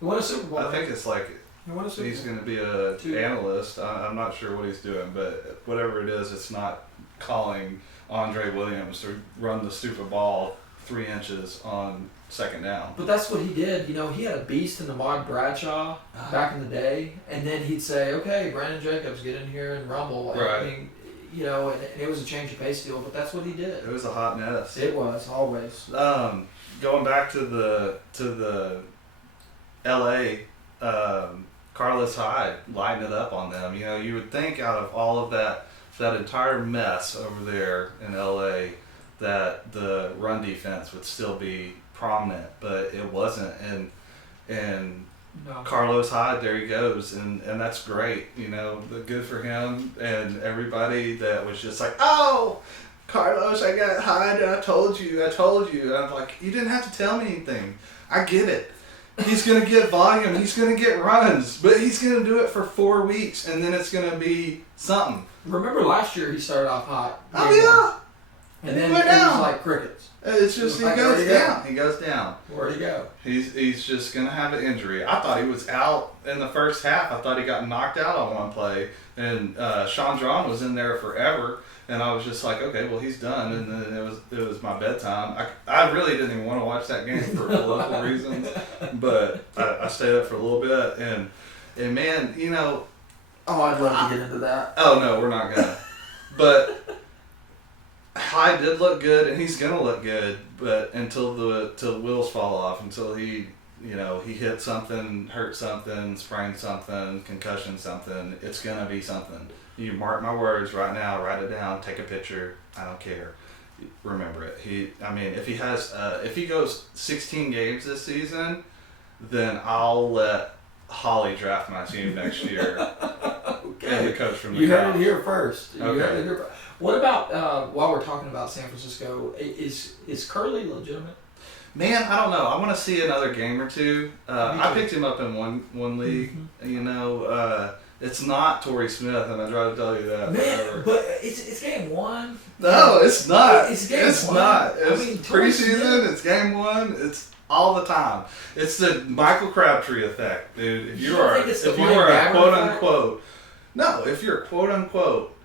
won a Super Bowl. I think it's like he's going to be a analyst. I'm not sure what he's doing, but whatever it is, it's not calling Andre Williams to run the stupid ball 3 inches on second down. But that's what he did. He had a beast in the Mog Bradshaw back in the day, and then he'd say, okay, Brandon Jacobs, get in here and rumble. Right. I mean, and it was a change of pace deal, but that's what he did. It was a hot mess. It was, always. Going back to the L.A., Carlos Hyde lighting it up on them. You would think out of all of that entire mess over there in L.A., that the run defense would still be prominent, but it wasn't. And No. Carlos Hyde, there he goes, and that's great. Good for him and everybody that was just like, oh, Carlos, I got Hyde. I told you. And I'm like, you didn't have to tell me anything. I get it. He's going to get volume. He's going to get runs, but he's going to do it for 4 weeks, and then it's going to be something. Remember last year he started off hot. Oh, yeah. And then he went it was down. like crickets. It's just he Like, goes where'd he go? down. He goes down. Where'd he go? He's just gonna have an injury. I thought he was out in the first half. I thought he got knocked out on one play, and Chandron was in there forever. And I was just like, okay, well he's done. And then it was my bedtime. I really didn't even want to watch that game for political reasons, but I stayed up for a little bit. And man, you know. Oh, I'd love to get into that. Oh no, we're not gonna. But Hyde did look good, and he's gonna look good, but until wheels fall off, until he hit something, hurt something, sprained something, concussion something, it's gonna be something. You mark my words right now, write it down, take a picture. I don't care. Remember it. If he goes 16 games this season, then I'll let Holly draft my team next year. Okay. And the coach from the You crowd. heard it here first. Okay. You heard it here first. What about while we're talking about San Francisco? Is Curley legitimate? Man, I don't know. I want to see another game or two. I picked him up in one league. Mm-hmm. You know, it's not Torrey Smith, and I try to tell you that. Man, but it's game one. No, it's not. It's game It's one. not. It's I mean, Torrey preseason. Smith. It's game one. It's all the time. It's the Michael Crabtree effect, dude. If You you don't are think it's the if you Blaine are a Gabbert quote effect? unquote if you're a quote unquote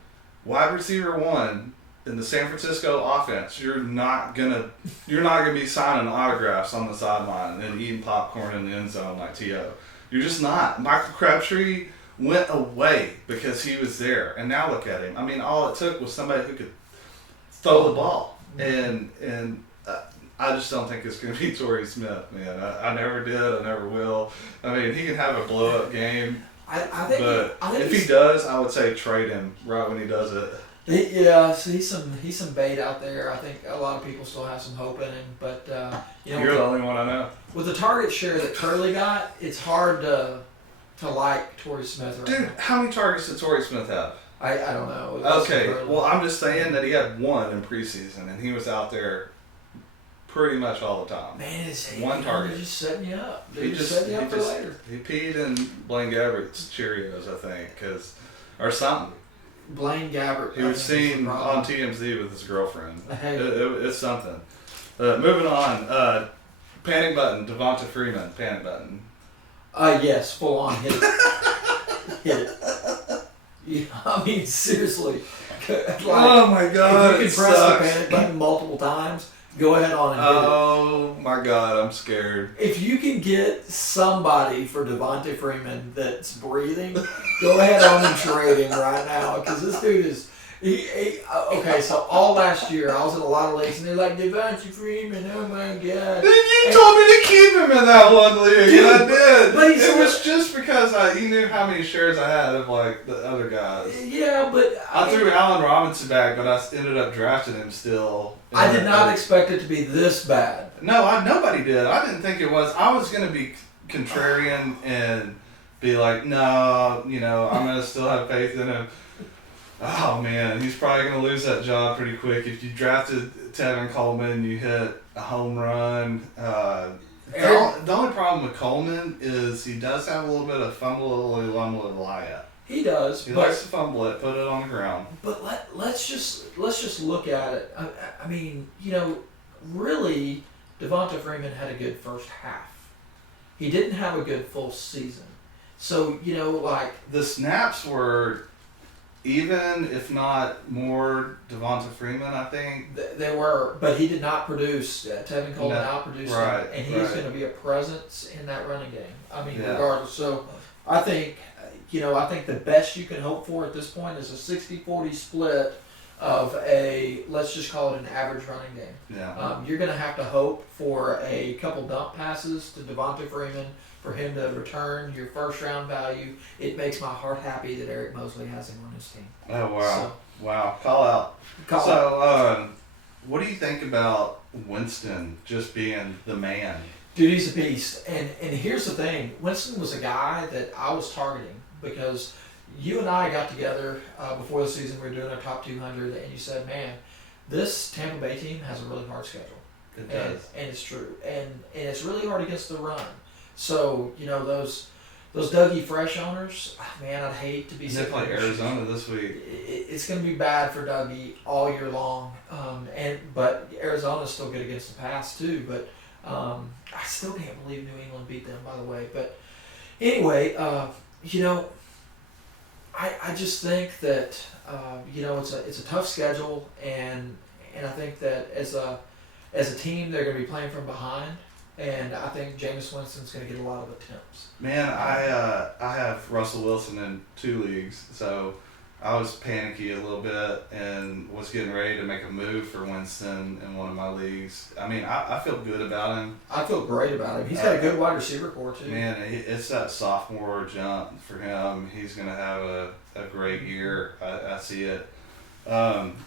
wide receiver one in the San Francisco offense, you're not gonna be signing autographs on the sideline and eating popcorn in the end zone like T.O. You're just not. Michael Crabtree went away because he was there, and now look at him. I mean, all it took was somebody who could throw the ball, and I just don't think it's going to be Torrey Smith, man. I never did. I never will. I mean, he can have a blow-up game, I think if he does, I would say trade him right when he does it. Yeah, so he's some bait out there. I think a lot of people still have some hope in him, but You're the only one I know. with the target share that Curley got, it's hard to like Torrey Smith right Dude, now. how many targets did Torrey Smith have? I don't know. It was Okay, Curley. well, I'm just saying that he had one in preseason, and he was out there pretty much all the time. Man, one target. They're just setting you up. They're He just just setting you up for later. he peed in Blaine Gabbert's Cheerios, I think, or something. Blaine Gabbert. He was seen on TMZ with his girlfriend. Hey. It's something. Moving on. Panic button. Devonta Freeman. Panic button. Yes, full on hit it. Hit it. Yeah, I mean, seriously. Like, Oh my God! if you it can press sucks. the panic button multiple times, go ahead on and hit it. Oh my God! I'm scared. If you can get somebody for Devonta Freeman that's breathing, go ahead on and trade him right now, because this dude is. Okay, so all last year I was in a lot of leagues and they're like, Devonta Freeman, oh my God. Then you told me to keep him in that one league, Dude, and I did. but It was just because he knew how many shares I had of like the other guys. Yeah, but I threw Allen Robinson back, but I ended up drafting him still. I did not expect it to be this bad. No, nobody did. I didn't think it was. I was gonna be contrarian and be like, no, I'm gonna still have faith in him. Oh man, he's probably gonna lose that job pretty quick. If you drafted Tevin Coleman, you hit a home run. The only problem with Coleman is he does have a little bit of fumble-a-lumble-a-lie. He does. He likes to fumble it, put it on the ground. But let's just look at it. I mean, really, Devonta Freeman had a good first half. He didn't have a good full season. So, The snaps were even, if not more, Devonta Freeman, I think. They were, but he did not produce. Tevin Coleman outproduced right, him, and he's right. going to be a presence in that running game. I mean, Yeah. regardless. So, I think, I think the best you can hope for at this point is a 60-40 split of let's just call it an average running game. Yeah. You're going to have to hope for a couple dump passes to Devonta Freeman for him to return your first round value. It makes my heart happy that Eric Mosley has him on his team. Oh, wow. Wow. Call out. What do you think about Winston just being the man? Dude, he's a beast. And here's the thing. Winston was a guy that I was targeting because you and I got together before the season. We were doing our top 200, and you said, man, this Tampa Bay team has a really hard schedule. It does. And it's true. And it's really hard against the run. So, those Dougie Fresh owners, man, I'd hate to be And they sitting play in their shoes. Arizona this week. It's going to be bad for Dougie all year long. But Arizona's still good against the pass too. But I still can't believe New England beat them, by the way. But anyway, you know, I just think that you know, it's a tough schedule, and I think that as a team they're going to be playing from behind. And I think Jameis Winston's going to get a lot of attempts. Man, I have Russell Wilson in 2 leagues, so I was panicky a little bit and was getting ready to make a move for Winston in one of my leagues. I mean, I feel good about him. I feel great about him. He's got a good wide receiver core too. Man, it's that sophomore jump for him. He's going to have a great year. I see it.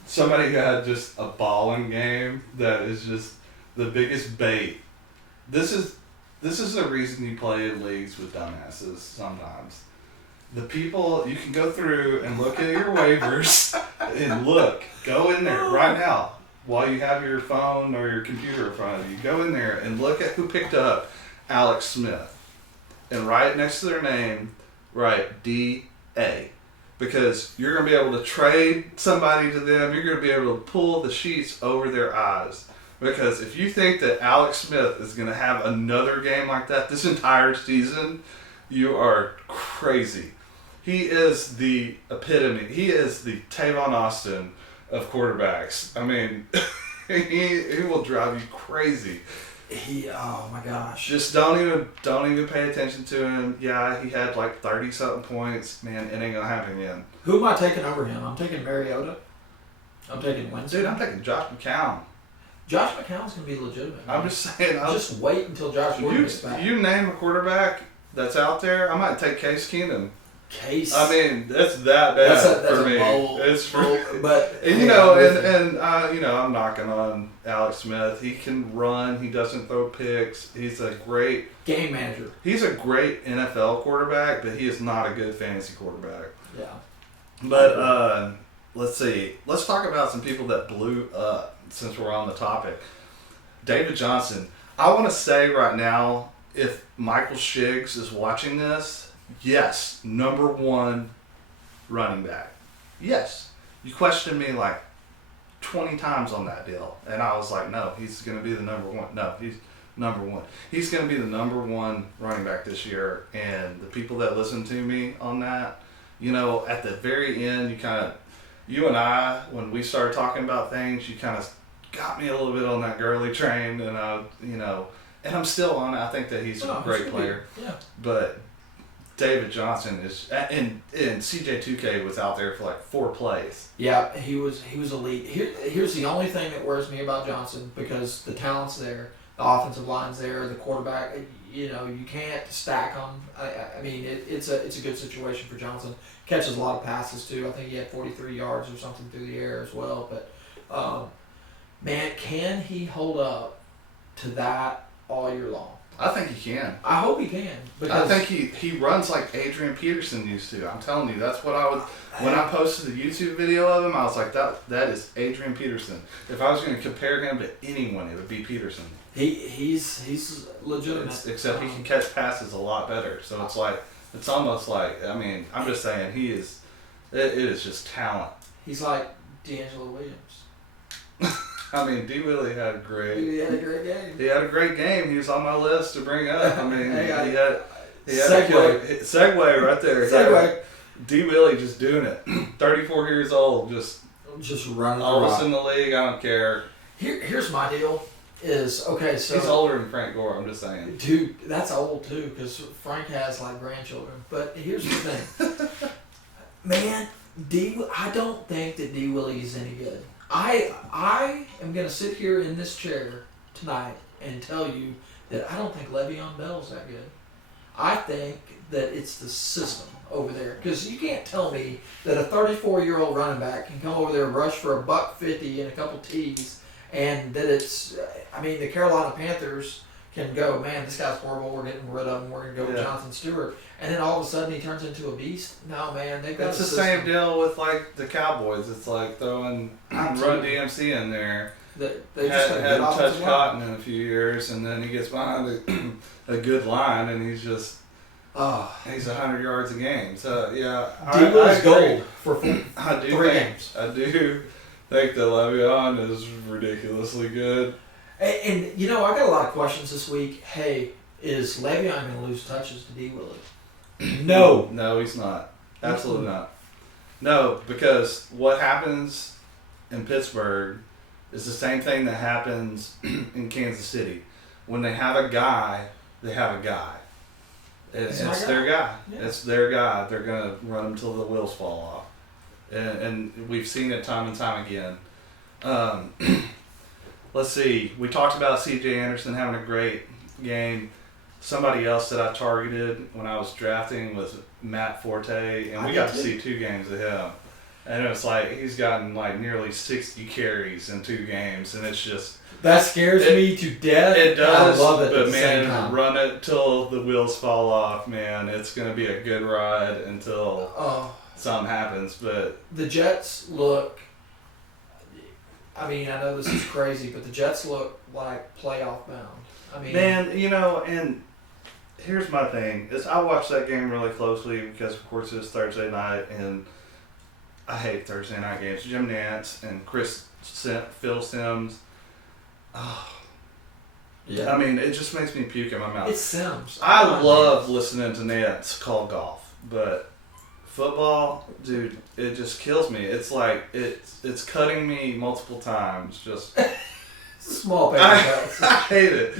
Somebody who had just a balling game that is just the biggest bait. This is the reason you play in leagues with dumbasses sometimes. The people, you can go through and look at your waivers and go in there right now while you have your phone or your computer in front of you. Go in there and look at who picked up Alex Smith. And right next to their name, write DA. Because you're going to be able to trade somebody to them. You're going to be able to pull the sheets over their eyes. Because if you think that Alex Smith is going to have another game like that this entire season, you are crazy. He is the epitome. He is the Tavon Austin of quarterbacks. I mean, he will drive you crazy. Oh my gosh. Just don't even pay attention to him. Yeah, he had like 30 something points. Man, it ain't gonna happen again. Who am I taking over him? I'm taking Mariota. I'm taking Winston. Dude, I'm taking Josh McCown. Josh McCown's gonna be legitimate. Man. I'm just saying. Just wait until Josh Gordon gets back. You name a quarterback that's out there, I might take Case Keenum. Case. I mean, that's that bad for me. But and you know, and you know, I'm knocking on Alex Smith. He can run. He doesn't throw picks. He's a great game manager. He's a great NFL quarterback, but he is not a good fantasy quarterback. Yeah. But let's see. Let's talk about some people that blew up since we're on the topic. David Johnson. I want to say right now, if Michael Shiggs is watching this, yes, number 1 running back. Yes. You questioned me like 20 times on that deal. And I was like, no, he's going to be the number 1. No, he's number 1. He's going to be the number 1 running back this year. And the people that listen to me on that, you know, at the very end, you and I, when we started talking about things, you kind of got me a little bit on that Gurley train. And, you know, and I'm still on it. I think that he's a great player. Yeah. But David Johnson is, and CJ2K was out there for like 4 plays. Yeah, he was elite. Here's the only thing that worries me about Johnson, because the talent's there, the offensive line's there, the quarterback. You know, you can't stack them. I mean, it's a good situation for Johnson. Catches a lot of passes too. I think he had 43 yards or something through the air as well. But man, can he hold up to that all year long? I think he can. I hope he can. Because I think he runs like Adrian Peterson used to. I'm telling you, that's what I would. When I posted the YouTube video of him, I was like, that is Adrian Peterson. If I was going to compare him to anyone, it would be Peterson. He's legitimate. Except he can catch passes a lot better. So it's almost like, I mean, I'm just saying he is. It is just talent. He's like D'Angelo Williams. I mean, D. Willie had a great. He had a great game. He had a great game. He was on my list to bring up. I mean, he had segue right there. Segue. D. Willie just doing it. 34 years old, just running. All of us in the league. I don't care. Here's my deal. Is okay. So he's older than Frank Gore. I'm just saying. Dude, that's old too, because Frank has like grandchildren. But here's the thing, man. I don't think that D. Willie is any good. I am going to sit here in this chair tonight and tell you that I don't think Le'Veon Bell's that good. I think that it's the system over there. Because you can't tell me that a 34-year-old running back can come over there and rush for $150 and a couple T's, and that it's, I mean, the Carolina Panthers can go, man, this guy's horrible, we're getting rid of him, we're going to go with Jonathan Stewart. And then all of a sudden he turns into a beast. No, man, they've got It's the same deal with like the Cowboys. It's like throwing Run DMC in there. They just hadn't touched Cotton in a few years, and then he gets behind a good line, and he's just Oh, He's 100 yards a game. So yeah, D-Will is agree. gold for I do 3 think, games. I do think that Le'Veon is ridiculously good. And I got a lot of questions this week. Hey, is Le'Veon going to lose touches to D-Willie? No. No, he's not. Absolutely not. No, because what happens in Pittsburgh is the same thing that happens in Kansas City. When they have a guy, they have a guy. It's their guy. Yeah. It's their guy. They're going to run him till the wheels fall off. And we've seen it time and time again. Let's see. We talked about C.J. Anderson having a great game. Somebody else that I targeted when I was drafting was Matt Forte, and we got to see 2 games of him. And it's like he's gotten like nearly 60 carries in 2 games, and it's just that scares me to death. It does, I love it. but at the same time. run it till the wheels fall off, man. It's gonna be a good ride until something happens. But the Jets look. I mean, I know this is crazy, but the Jets look like playoff bound. I mean, man, and here's my thing: is I watched that game really closely because, of course, it's Thursday night, and I hate Thursday night games. Jim Nantz and Phil Simms. Oh, yeah. I mean, it just makes me puke in my mouth. It's Sims. I love listening to Nantz call golf, but football, dude, it just kills me. It's like it's cutting me multiple times. Just small paper cuts. I hate it,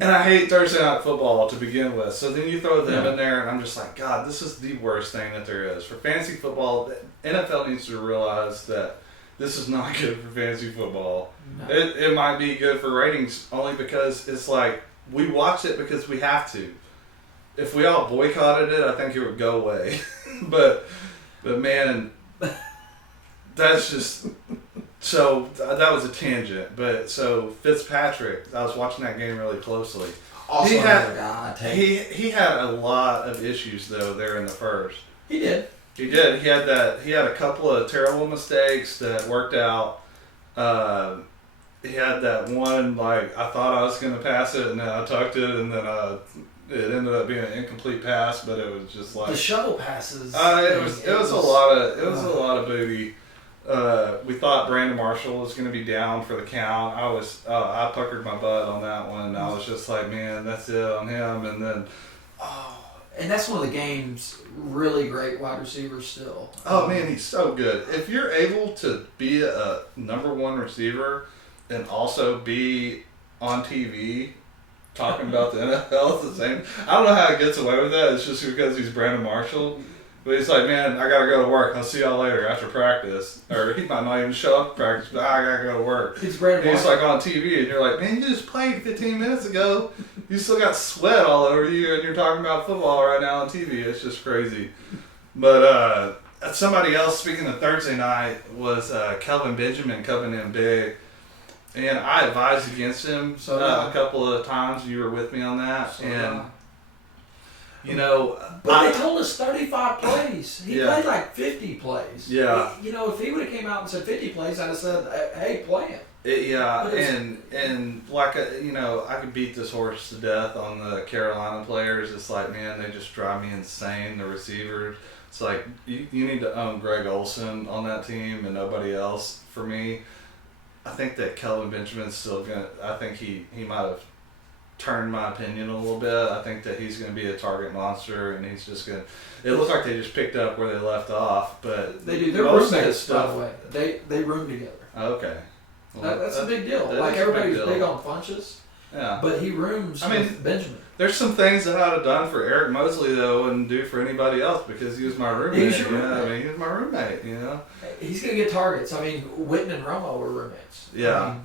and I hate Thursday night football to begin with. So then you throw them in there, and I'm just like, God, this is the worst thing that there is for fantasy football. The NFL needs to realize that this is not good for fantasy football. No. It might be good for ratings only because it's like we watch it because we have to. If we all boycotted it, I think it would go away. but man, that's just so that was a tangent. But so Fitzpatrick, I was watching that game really closely. Also he had another guy. he had a lot of issues though there in the first. He did. He did. He had a couple of terrible mistakes that worked out. He had that one, like, I thought I was going to pass it, and then I tucked it, and then it ended up being an incomplete pass, but it was just like... The shovel passes. It was a lot of booty. We thought Brandon Marshall was going to be down for the count. I puckered my butt on that one. I was just like, man, that's it on him, and then... And that's one of the game's really great wide receivers still. Oh, man, he's so good. If you're able to be a number 1 receiver and also be on TV talking about the NFL at the same... I don't know how he gets away with that. It's just because he's Brandon Marshall. But he's like, man, I got to go to work. I'll see y'all later after practice. Or he might not even show up to practice, but I got to go to work. He's Brandon Marshall. He's like on TV, and you're like, man, you just played 15 minutes ago. You still got sweat all over you, and you're talking about football right now on TV. It's just crazy. But somebody else, speaking of Thursday night, was Kelvin Benjamin coming in big. And I advised against him a couple of times. You were with me on that. But they told us 35 plays. He played like 50 plays. Yeah. If he would have came out and said 50 plays, I'd have said, hey, play him. And like, I could beat this horse to death on the Carolina players. It's like, man, they just drive me insane, the receivers. It's like, you need to own Greg Olsen on that team and nobody else for me. I think that Kelvin Benjamin's still I think he might have turned my opinion a little bit. I think that he's going to be a target monster, and he's just going to... It looks like they just picked up where they left off, but... They do. They're roommates, by the way. They room together. Okay. Well, that's a big deal. Like, everybody's big on Funches, but he rooms with Benjamin. There's some things that I'd have done for Eric Mosley, though, wouldn't do for anybody else because he was my roommate. He was your roommate. He was my roommate, He's going to get targets. Whitten and Romo were roommates. Yeah.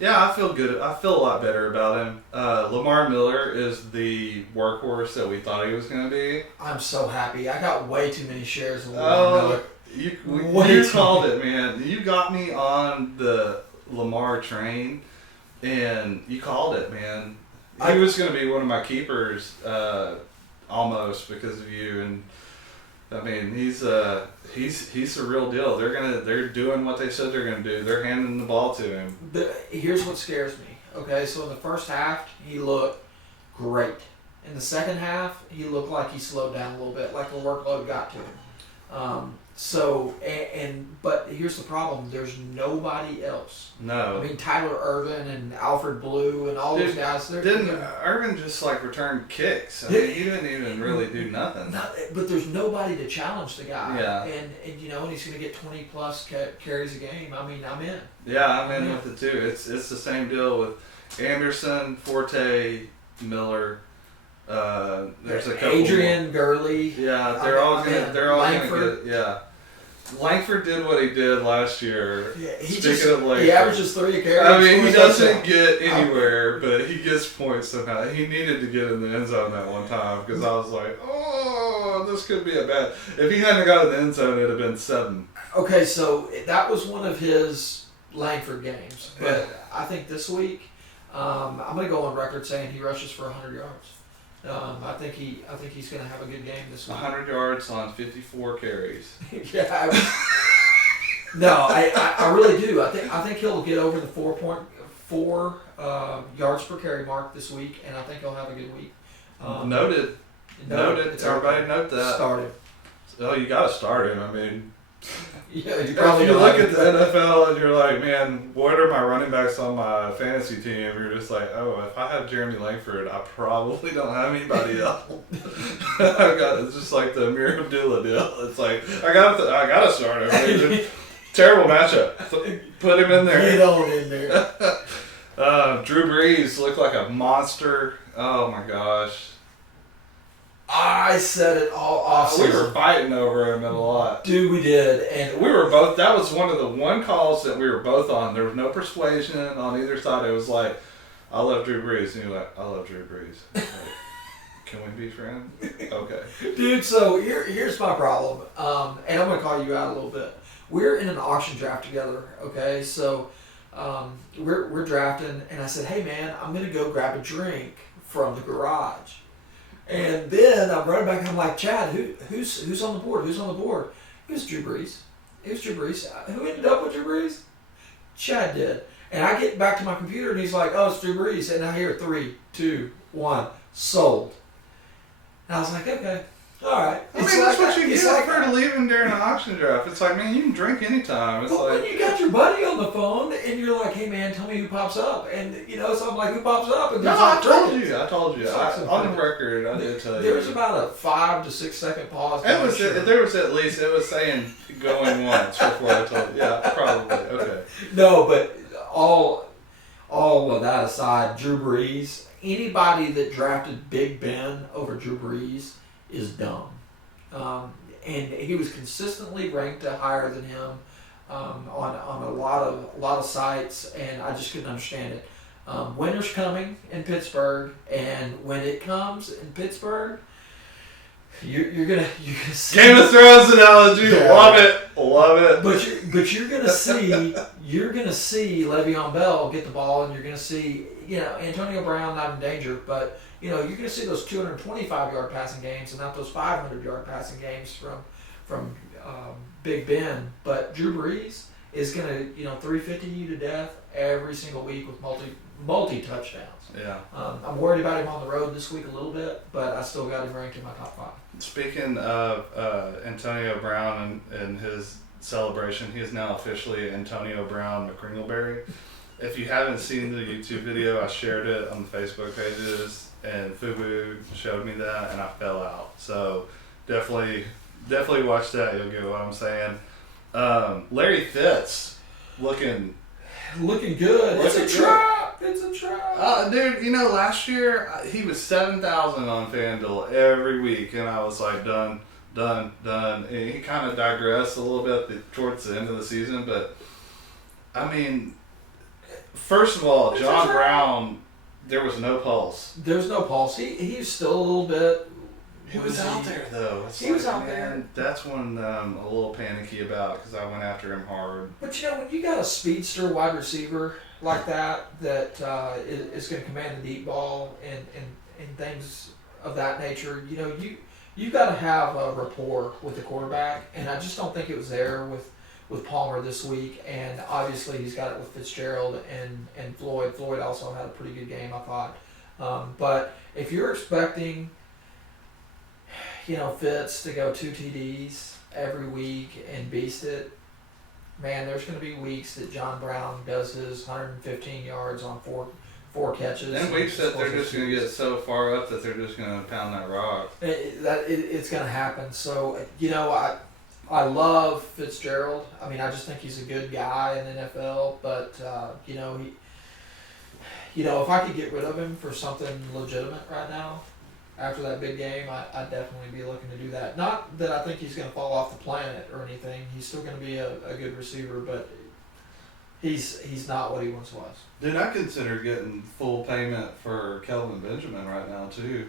Yeah, I feel good. I feel a lot better about him. Lamar Miller is the workhorse that we thought he was going to be. I'm so happy. I got way too many shares of Lamar Miller. You called it, man. You got me on the Lamar train, and you called it, man. He was going to be one of my keepers, almost because of you, and he's the real deal. They're doing what they said they're gonna do. They're handing the ball to him. Here's what scares me. Okay, so in the first half he looked great, In the second half, he looked like he slowed down a little bit, like the workload got to him. But here's the problem: there's nobody else. No. I mean, Tyler Irvin and Alfred Blue and all those guys. Didn't Irvin just like return kicks? I mean, he didn't even really do nothing. But there's nobody to challenge the guy. Yeah. And he's going to get 20 plus carries a game. I mean, I'm in. Yeah, I'm in with it too. It's the same deal with Anderson, Forte, Miller. There's a couple Adrian more. Gurley. Yeah, they're all Langford. gonna get. Yeah, Langford did what he did last year. Yeah, Langford, he averages 3 carries. I mean, he doesn't get anywhere, but he gets points somehow. He needed to get in the end zone that one time because I was like, oh, this could be a bad. If he hadn't got in the end zone, it'd have been 7. Okay, so that was one of his Langford games, but I think this week I'm going to go on record saying he rushes for 100 yards. I think he's going to have a good game this week. 100 yards on 54 carries. Yeah. I really do. I think he'll get over the 4.4 yards per carry mark this week, and I think he'll have a good week. Noted. Everybody note that. Started. Oh, you got to start him. I mean. Yeah, if you look at the NFL and you're like, man, what are my running backs on my fantasy team? You're just like, oh, if I have Jeremy Langford, I probably don't have anybody else. It's just like the Amir Abdullah deal. It's like I gotta start him. I mean, terrible matchup. Put him in there. Get on in there. Drew Brees looked like a monster. Oh my gosh. I said it all off. We were fighting over him a lot. Dude, we did. And we were both, that was one of the one calls that we were both on. There was no persuasion on either side. It was like, I love Drew Brees. And you're like, I love Drew Brees. Like, can we be friends? Okay. Dude, so here's my problem. And I'm going to call you out a little bit. We're in an auction draft together, okay? So we're drafting, and I said, hey, man, I'm going to go grab a drink from the garage. And then I'm running back and I'm like, Chad, who's on the board? Who's on the board? It was Drew Brees. Who ended up with Drew Brees? Chad did. And I get back to my computer and he's like, oh, it's Drew Brees. And I hear 3, 2, 1, sold. And I was like, okay. All right. I mean, that's what you get for leaving during an auction draft. It's like, man, you can drink anytime. It's but like, when you got your buddy on the phone and you're like, hey, man, tell me who pops up. And, so I'm like, who pops up? And no, like, I told you. On the record, I did tell you. There was about a 5 to 6 second pause. There was at least, it was saying going once before I told you. Yeah, probably. Okay. No, but all of that aside, Drew Brees, anybody that drafted Big Ben over Drew Brees is dumb. And he was consistently ranked higher than him on a lot of sites, and I just couldn't understand it. Winter's coming in Pittsburgh, and when it comes in Pittsburgh, you're gonna see Game of Thrones analogy. Yeah. Love it. But you're gonna see Le'Veon Bell get the ball, and you're gonna see Antonio Brown not in danger, but you're going to see those 225-yard passing games and not those 500-yard passing games from Big Ben. But Drew Brees is going to 350 you to death every single week with multi touchdowns. Yeah. I'm worried about him on the road this week a little bit, but I still got him ranked in my top 5. Speaking of Antonio Brown and his celebration, he is now officially Antonio Brown McCringleberry. If you haven't seen the YouTube video, I shared it on the Facebook pages, and Fubu showed me that, and I fell out. So definitely watch that. You'll get what I'm saying. Larry Fitz looking good. It's a trap. Dude, last year he was 7,000 on FanDuel every week, and I was like, done. And he kind of digressed a little bit towards the end of the season, but I mean. First of all, John Brown, there was no pulse. There's no pulse. He's still a little bit. He was out there though. He was out there. That's one I'm a little panicky about because I went after him hard. But when you got a speedster wide receiver like that is going to command the deep ball and things of that nature, you got to have a rapport with the quarterback, and I just don't think it was there with Palmer this week, and obviously he's got it with Fitzgerald and Floyd. Floyd also had a pretty good game, I thought. But if you're expecting, Fitz to go 2 TDs every week and beast it, man, there's going to be weeks that John Brown does his 115 yards on four catches. And weeks that they're just going to get so far up that they're just going to pound that rock. It's going to happen. So, I love Fitzgerald. I mean, I just think he's a good guy in the NFL. But, if I could get rid of him for something legitimate right now, after that big game, I'd definitely be looking to do that. Not that I think he's going to fall off the planet or anything. He's still going to be a good receiver, but he's not what he once was. Dude, I consider getting full payment for Kelvin Benjamin right now, too.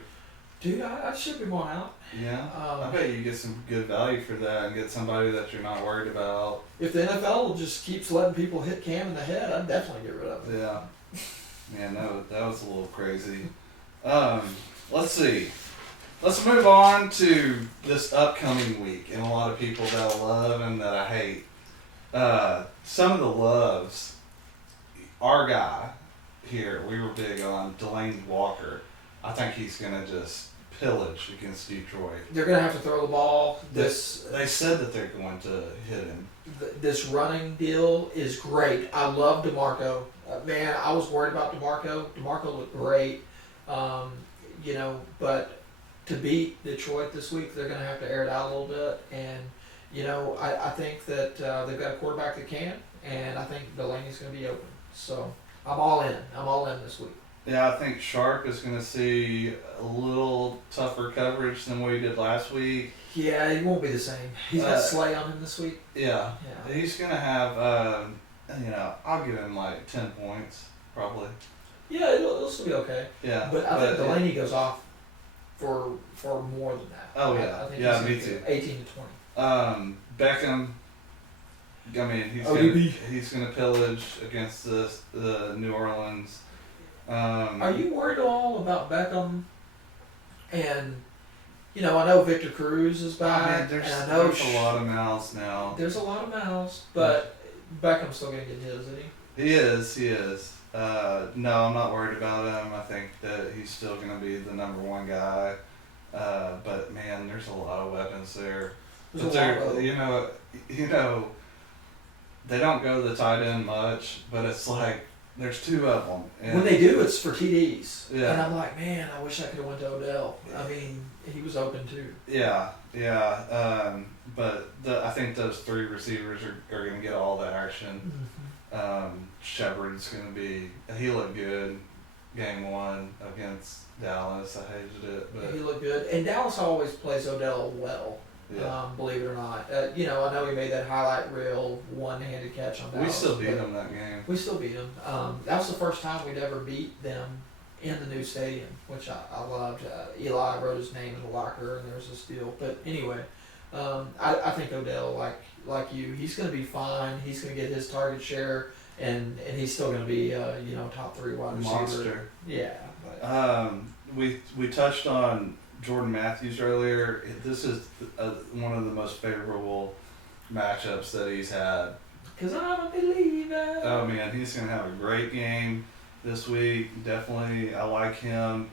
Dude, I ship him on out. Yeah? I bet you get some good value for that and get somebody that you're not worried about. If the NFL just keeps letting people hit Cam in the head, I'd definitely get rid of him. Yeah. Man, that was a little crazy. Let's see. Let's move on to this upcoming week and a lot of people that I love and that I hate. Some of the loves, our guy here, we were big on Delaney Walker. I think he's going to just pillage against Detroit. They're going to have to throw the ball. They said that they're going to hit him. This running deal is great. I love DeMarco. Man, I was worried about DeMarco. DeMarco looked great. But to beat Detroit this week, they're going to have to air it out a little bit. And, I think that they've got a quarterback that can, and I think Delaney's going to be open. So I'm all in. I'm all in this week. Yeah, I think Sharp is going to see a little tougher coverage than what he did last week. Yeah, he won't be the same. He's got Slay on him this week. Yeah. He's going to have, I'll give him like 10 points, probably. Yeah, it'll still be okay. Yeah. But I think Delaney goes off for more than that. Oh, yeah. I think yeah, me too. 18 to 20. Beckham, I mean, he's going to pillage against the New Orleans. Are you worried at all about Beckham? And, I know Victor Cruz is back. There's and I know a lot of mouths now. There's a lot of mouths, but Beckham's still going to get his, isn't he? He is. No, I'm not worried about him. I think that he's still going to be the number one guy. But, man, there's a lot of weapons there. But they don't go to the tight end much, but it's like there's two of them. And when they do, it's for TDs. Yeah. And I'm like, man, I wish I could have went to Odell. I mean, he was open too. Yeah. But I think those three receivers are going to get all the action. Mm-hmm. Shepard's going to be. He looked good game one against Dallas. I hated it, but he looked good. And Dallas always plays Odell well. Yeah. Believe it or not. I know he made that highlight reel one-handed catch on Dallas. We still beat them that game. We still beat them. That was the first time we'd ever beat them in the new stadium, which I loved. Eli wrote his name in the locker, and there was this deal. But anyway, I think Odell, like you, he's going to be fine. He's going to get his target share, and he's still going to be top 3 wide receiver. Monster. Yeah. But. We touched on Jordan Matthews earlier. This is one of the most favorable matchups that he's had. Because I'm a believer. Oh, man, he's going to have a great game this week. Definitely, I like him.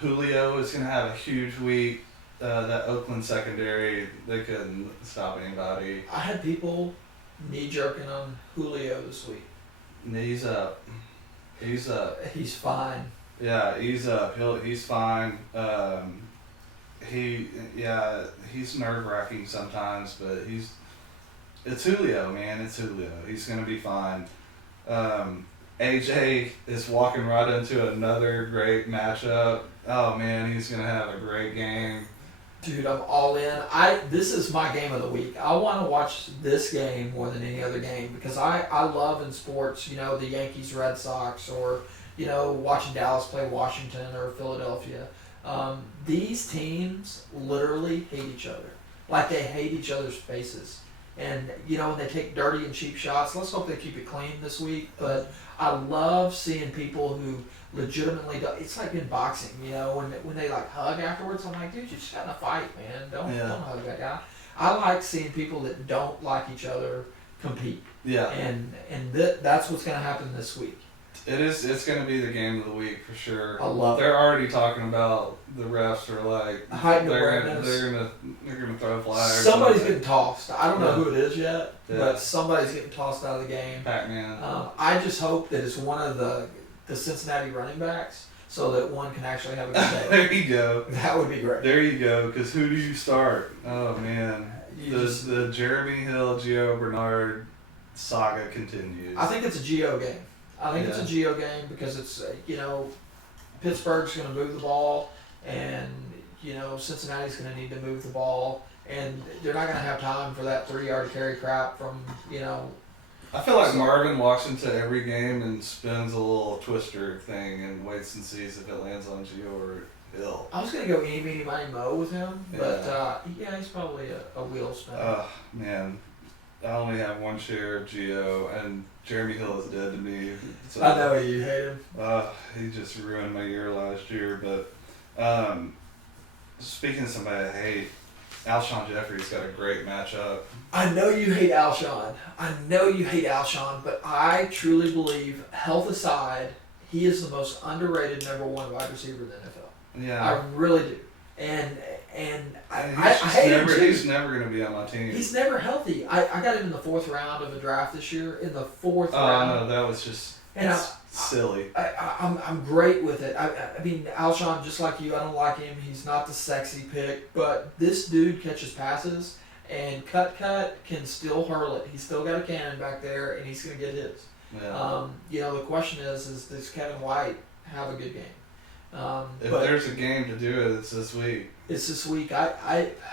Julio is going to have a huge week. That Oakland secondary, they couldn't stop anybody. I had people knee-jerking on Julio this week. Knees up. He's up. He's fine. Yeah, he's up. He's fine. He's nerve-wracking sometimes, but it's Julio, man. It's Julio. He's gonna be fine. AJ is walking right into another great matchup. Oh man, he's gonna have a great game. Dude, I'm all in. This is my game of the week. I want to watch this game more than any other game because I love in sports, the Yankees, Red Sox, or watching Dallas play Washington or Philadelphia. These teams literally hate each other. Like they hate each other's faces. And, when they take dirty and cheap shots, let's hope they keep it clean this week. But I love seeing people who legitimately do. It's like in boxing, when they like hug afterwards. I'm like, dude, you just got in a fight, man. Don't hug that guy. I like seeing people that don't like each other compete. Yeah. And that's what's going to happen this week. It is. It's going to be the game of the week for sure. I love it. They're already talking about the refs are like Heightened they're awareness. gonna throw flags. Somebody's getting tossed. I don't know who it is yet, Yeah. but somebody's getting tossed out of the game. Pac-Man. I just hope that it's one of the Cincinnati running backs, so that one can actually have a good day. There you go. That would be great. There you go. Because who do you start? Oh man, the Jeremy Hill, Gio Bernard saga continues. I think it's a Geo game. I think it's Yeah. a Geo game because it's Pittsburgh's going to move the ball, and Cincinnati's going to need to move the ball, and they're not going to have time for that 3-yard carry crap from I feel like Marvin walks into every game and spins a little twister thing and waits and sees if it lands on Gio or Hill. I was going to go eeny, meeny, miny, mo with him, but he's probably a wheel spinner. Oh man, I only have one share of Gio, and Jeremy Hill is dead to me. So, I know you hate him. He just ruined my year last year. But speaking of somebody I hate, Alshon Jeffrey's got a great matchup. I know you hate Alshon. But I truly believe, health aside, he is the most underrated number 1 wide receiver in the NFL. Yeah. I really do. And I He's hate him too. He's never going to be on my team. He's never healthy. I got him in the 4th round of a draft this year. In the 4th Oh round. no, that was just And silly. I'm great with it. I mean, Alshon, just like you, I don't like him. He's not the sexy pick, but this dude catches passes, and Cut can still hurl it. He's still got a cannon back there, and he's going to get his. Yeah. The question is does Kevin White have a good game? If but there's a game to do it, it's this week. it's this week.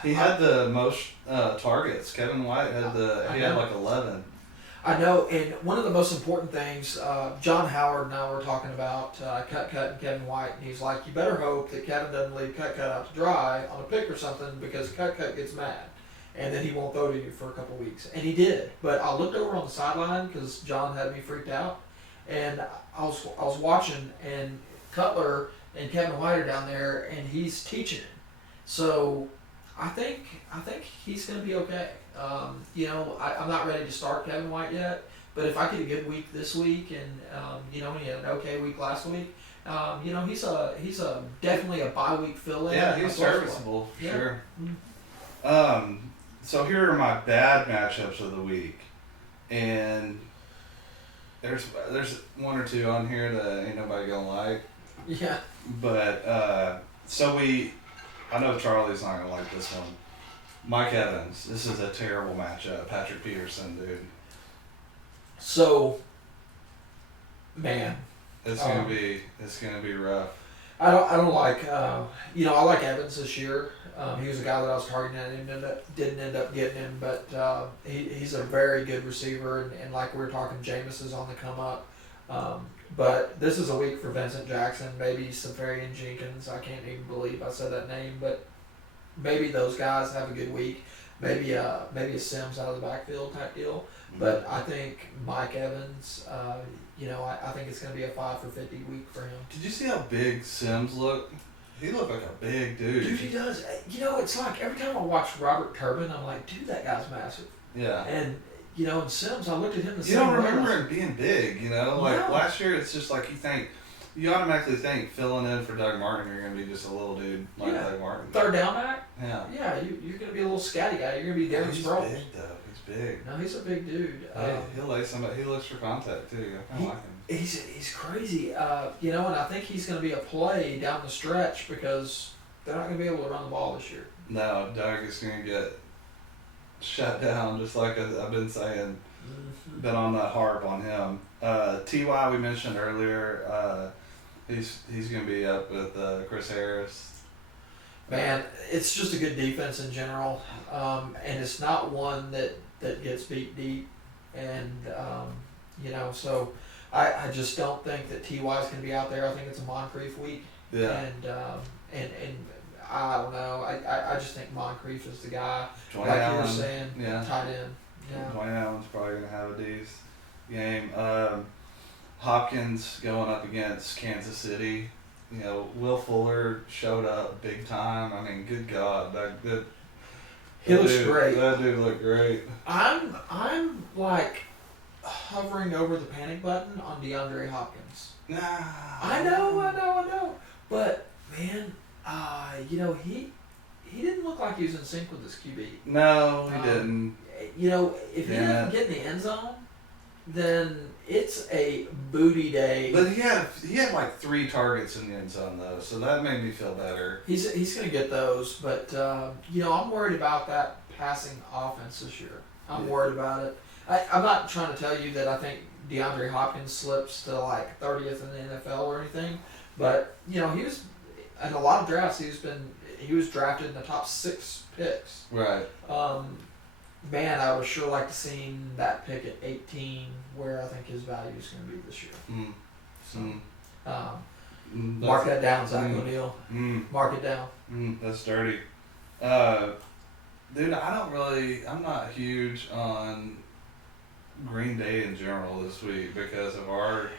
He had the most targets. Kevin White had he had like 11. I know, and one of the most important things, John Howard and I were talking about Cut and Kevin White, and he's like, you better hope that Kevin doesn't leave Cut out to dry on a pick or something, because Cut gets mad, and then he won't throw to you for a couple weeks. And he did, but I looked over on the sideline because John had me freaked out, and I was watching, and Cutler and Kevin White are down there, and he's teaching. So I think he's going to be okay. I'm not ready to start Kevin White yet, but if I get a good week this week, and he had an okay week last week, he's a definitely a bye week fill-in. Yeah, he's serviceable for sure. Mm-hmm. So here are my bad matchups of the week, and there's one or two on here that ain't nobody gonna like. Yeah. But I know Charlie's not gonna like this one. Mike Evans, this is a terrible matchup. Patrick Peterson, dude. So, man, It's gonna be rough. I don't like I like Evans this year. He was a guy that I was targeting and didn't end up getting him, but he's a very good receiver, and like we were talking, Jameis is on the come up. But this is a week for Vincent Jackson, maybe Safarian Jenkins. I can't even believe I said that name, but maybe those guys have a good week. Maybe a Sims out of the backfield type deal. But I think Mike Evans, I think it's going to be a 5 for 50 week for him. Did you see how big Sims looked? He looked like a big dude. Dude, he does. It's like every time I watch Robert Turbin, I'm like, dude, that guy's massive. Yeah. And, in Sims, I looked at him the You same way. don't remember him being big, Like last year, it's just like you automatically think filling in for Doug Martin, you're going to be just a little dude like Doug Martin. Third down back? Yeah. Yeah, you're going to be a little scatty guy. You're going to be Darren Sproles. He's big, though. He's big. No, he's a big dude. He'll lay somebody. He looks for contact, too. I kind of like him. He's crazy. And I think he's going to be a play down the stretch because they're not going to be able to run the ball this year. No, Doug is going to get shut down, just like I've been saying. Mm-hmm. Been on that harp on him. T.Y. we mentioned earlier. He's going to be up with Chris Harris. Man, it's just a good defense in general, and it's not one that gets beat deep, and so I just don't think that T.Y. is going to be out there. I think it's a Moncrief week. Yeah. And I don't know. I just think Moncrief is the guy. Dwayne like Allen, you were saying, tight end. Yeah. Dwayne Allen's probably going to have a decent game. Hopkins going up against Kansas City. Will Fuller showed up big time. I mean, good God, he looks great. That dude looked great. I'm like hovering over the panic button on DeAndre Hopkins. Nah. I know. But man, he didn't look like he was in sync with his QB. No, he didn't. If he doesn't get in the end zone, then it's a booty day. But he had like 3 targets in the end zone though, so that made me feel better. He's going to get those, but I'm worried about that passing offense this year. I'm worried about it. I'm not trying to tell you that I think DeAndre Hopkins slips to like 30th in the NFL or anything, but he was in a lot of drafts. He was drafted in the top 6 picks. Right. Man, I would sure like to see that pick at 18, where I think his value is going to be this year. Mark that down, Zach O'Neal. Mark it down. That's dirty. Dude, I'm not huge on Green Bay in general this week because of our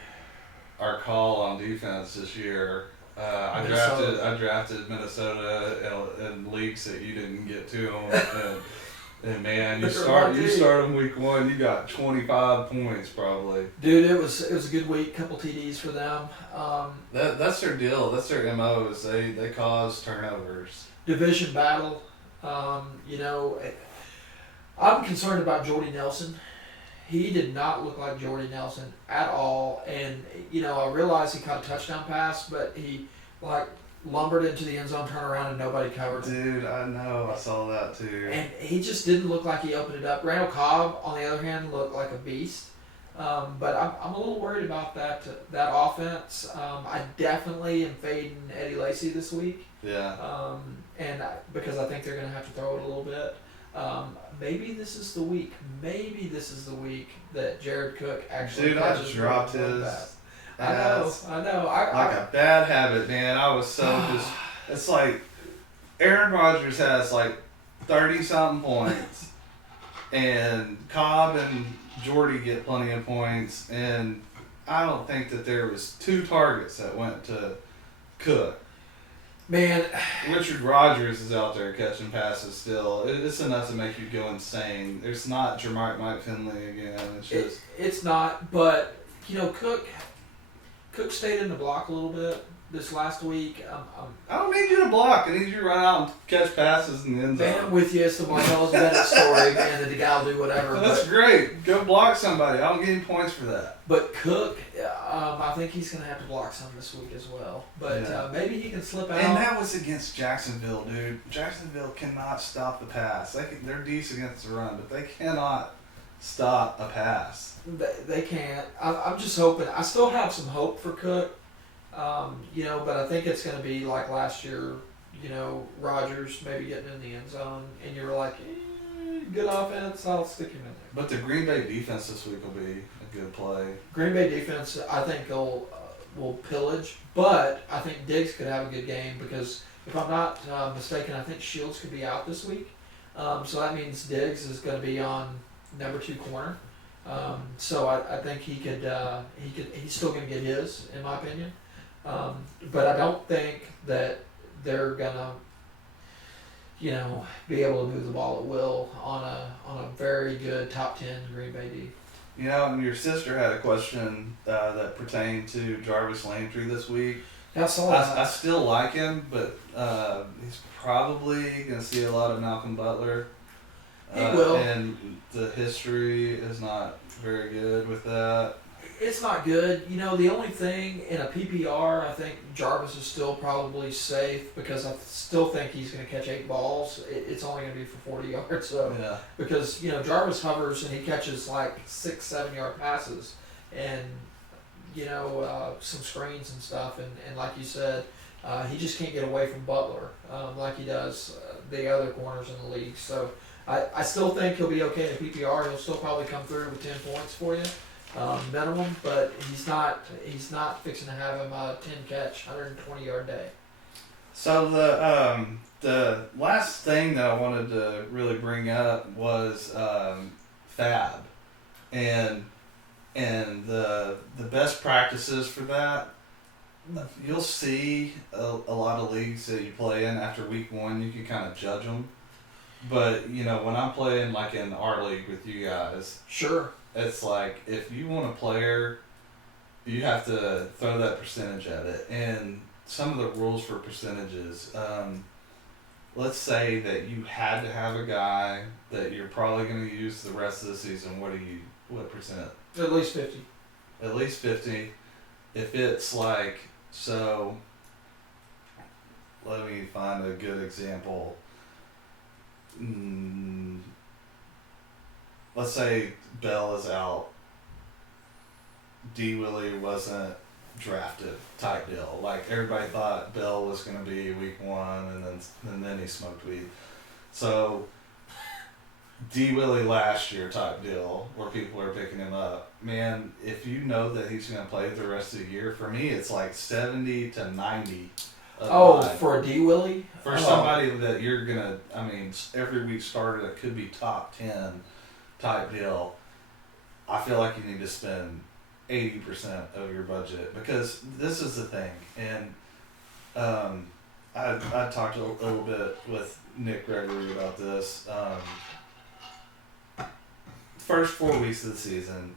call on defense this year. I drafted Minnesota in leagues that you didn't get to them, and man, you start them week 1, you got 25 points probably. Dude, it was a good week. Couple TDs for them. That's their deal. That's their MO. Is they cause turnovers. Division battle. I'm concerned about Jordy Nelson. He did not look like Jordy Nelson at all. And, I realized he caught a touchdown pass, but he, lumbered into the end zone, turned around, and nobody covered him. Dude, I know. I saw that, too. And he just didn't look like he opened it up. Randall Cobb, on the other hand, looked like a beast. But I'm a little worried about that offense. I definitely am fading Eddie Lacy this week. Yeah. Because I think they're going to have to throw it a little bit. Maybe this is the week. That Jared Cook actually. Dude, I just dropped his. I know. Like a bad habit, man. I was so just. It's like Aaron Rodgers has like 30-something points, and Cobb and Jordy get plenty of points, and I don't think that there was 2 targets that went to Cook. Man, Richard Rodgers is out there catching passes still. It's enough to make you go insane. There's not Mike Finley again. It's just it's not. But Cook stayed in the block a little bit this last week. I don't need you to block. I need you to run out and catch passes in the end zone. Man, I'm with you. It's the Martellus Bennett story, man. That the guy will do whatever. That's great. Go block somebody. I don't get any points for that. But Cook, I think he's going to have to block some this week as well. But maybe he can slip out. And that was against Jacksonville, dude. Jacksonville cannot stop the pass. They're decent against the run, but they cannot stop a pass. They can't. I'm just hoping. I still have some hope for Cook. But I think it's going to be like last year, Rodgers maybe getting in the end zone, and you were like, good offense, I'll stick him in there. But the Green Bay defense this week will be a good play. Green Bay defense, I think will pillage, but I think Diggs could have a good game because if I'm not mistaken, I think Shields could be out this week. So that means Diggs is going to be on number 2 corner. So I think he's still going to get his, in my opinion. But I don't think that they're gonna, be able to move the ball at will on a very good top 10 Green Bay D. And your sister had a question that pertained to Jarvis Landry this week. I saw that. I still like him, but he's probably going to see a lot of Malcolm Butler. He will. And the history is not very good with that. It's not good. The only thing in a PPR, I think Jarvis is still probably safe because I still think he's going to catch 8 balls. It's only going to be for 40 yards. So yeah. Because, Jarvis hovers and he catches like 6-7 yard passes and, some screens and stuff. And like you said, he just can't get away from Butler like he does the other corners in the league. So I still think he'll be okay in a PPR. He'll still probably come through with 10 points for you. Minimum, but he's not fixing to have him a 10 catch, 120 yard day. So the last thing that I wanted to really bring up was Fab, and the best practices for that. You'll see a lot of leagues that you play in after week 1, you can kind of judge them. But when I'm playing like in our league with you guys, sure. it's like if you want a player, you have to throw that percentage at it. And some of the rules for percentages, let's say that you had to have a guy that you're probably going to use the rest of the season. What percent? At least 50. At least 50. If it's like, so, let me find a good example. Let's say Bell is out. D. Willie wasn't drafted type deal. Like everybody thought Bell was going to be week 1, and then he smoked weed. So D. Willie last year type deal where people are picking him up. Man, if you know that he's going to play the rest of the year, for me it's like 70 to 90. For a D. Willie? For somebody that you're going to, I mean, every week starter that could be top 10 type deal, I feel like you need to spend 80% of your budget, because this is the thing. And I talked a little bit with Nick Gregory about this. First 4 weeks of the season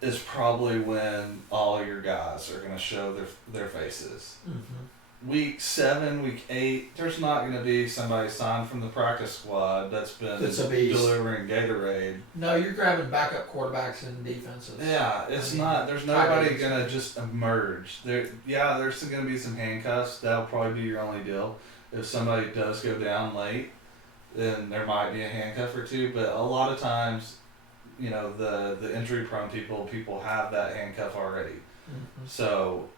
is probably when all your guys are going to show their faces. Mm-hmm. Week 7, week 8, there's not going to be somebody signed from the practice squad that's been delivering Gatorade. No, you're grabbing backup quarterbacks and defenses. Yeah, it's not. There's nobody going to just emerge. There's going to be some handcuffs. That'll probably be your only deal. If somebody does go down late, then there might be a handcuff or two. But a lot of times, you know, the injury-prone people have that handcuff already. Mm-hmm. So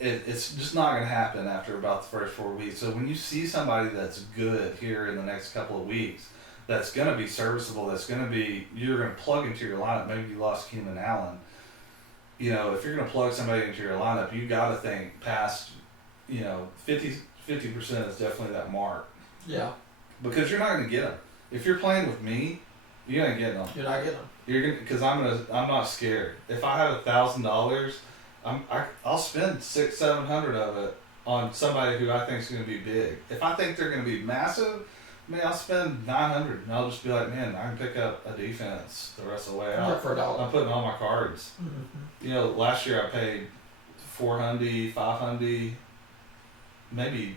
it's just not going to happen after about the first 4 weeks. So when you see somebody that's good here in the next couple of weeks, that's going to be serviceable, you're going to plug into your lineup. Maybe you lost Keenan Allen. You know, if you're going to plug somebody into your lineup, you got to think past, 50% is definitely that mark. Yeah. Because you're not going to get them. If you're playing with me, you're going to get them. You're not getting them. You're going because I'm not scared. If I have $1,000, I'll spend $600-700 of it on somebody who I think is going to be big. If I think they're going to be massive, I'll spend $900 and I'll just be like, man, I can pick up a defense the rest of the way out. For $1. I'm putting all my cards. Mm-hmm. Last year I paid $400, $500, maybe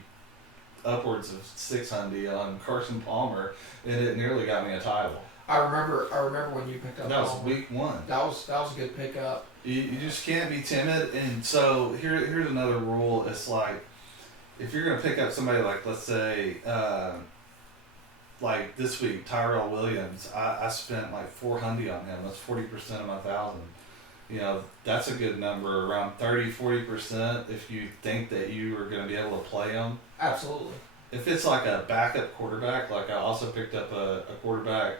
upwards of $600 on Carson Palmer, and it nearly got me a title. I remember when you picked up. That was week 1. That was a good pickup. You just can't be timid. And so here's another rule. It's like, if you're going to pick up somebody like, let's say, like this week, Tyrell Williams, I spent like $400 on him. That's 40% of my $1,000. That's a good number, around 30-40% if you think that you are going to be able to play him. Absolutely. If it's like a backup quarterback, like I also picked up a quarterback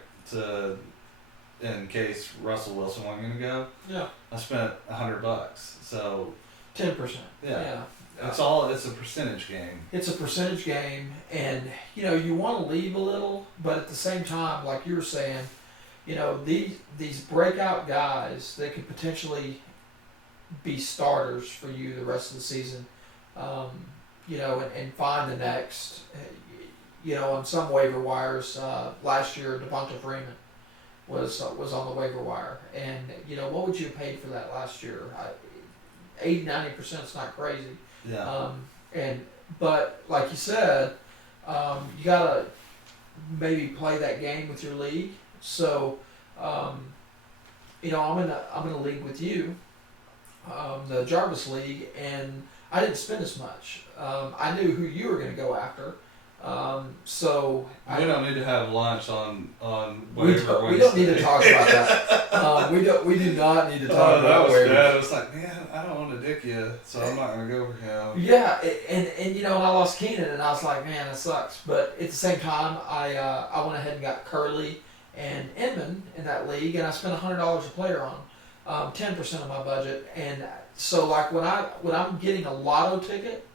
in case Russell Wilson wasn't going to go. Yeah. I spent $100. So 10%. Yeah. It's a percentage game. It's a percentage game, and you want to leave a little, but at the same time, like you were saying, these breakout guys that could potentially be starters for you the rest of the season, and find the next, on some waiver wires. Last year, Devonta Freeman was on the waiver wire, and what would you have paid for that last year? 80-90% is not crazy. Yeah. But like you said, you gotta maybe play that game with your league. So, I'm in a league with you, the J.A.R.V.I.S league, and I didn't spend as much. I knew who you were going to go after. So we don't need to have lunch on we don't need to talk about that. We do not need to talk about that was bad. It was like, man, I don't want to dick you, so I'm not going to go for him. Yeah, and I lost Keenan, and I was like, man, that sucks. But at the same time, I went ahead and got Curley and Inman in that league, and I spent $100 a player on 10% of my budget. And so like when I'm getting a lotto ticket,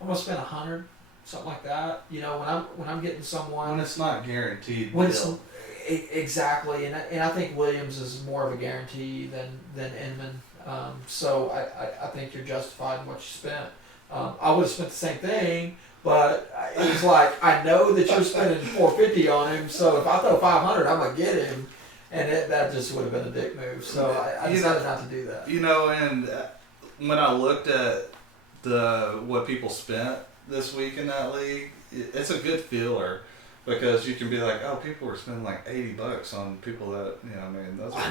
I'm gonna spend $100. Something like that, when I'm getting someone when it's not guaranteed. Exactly, and I think Williams is more of a guarantee than Inman. So I think you're justified in what you spent. I would have spent the same thing, but it was like I know that you're spending $450 on him, so if I throw $500, I'm gonna get him. And that just would have been a dick move. So I decided not to do that. And when I looked at what people spent this week in that league, it's a good feeler because you can be like, oh, people were spending like $80 on people that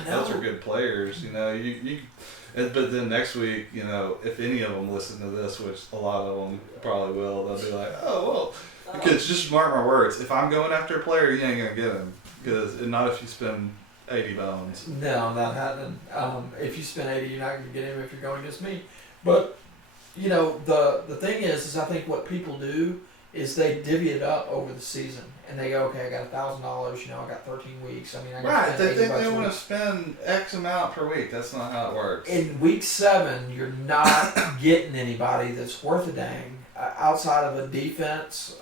those are good players. But then next week, if any of them listen to this, which a lot of them probably will, they'll be like, oh well, because just mark my words, if I'm going after a player, you ain't gonna get him because not if you spend 80 bones. No, not happening. If you spend 80, you're not gonna get him if you're going against me. But the thing is I think what people do is they divvy it up over the season, and they go, okay, I got $1,000. I got 13 weeks. I mean, I got right. They want to spend X amount per week. That's not how it works. In week 7, you're not getting anybody that's worth a dang outside of a defense.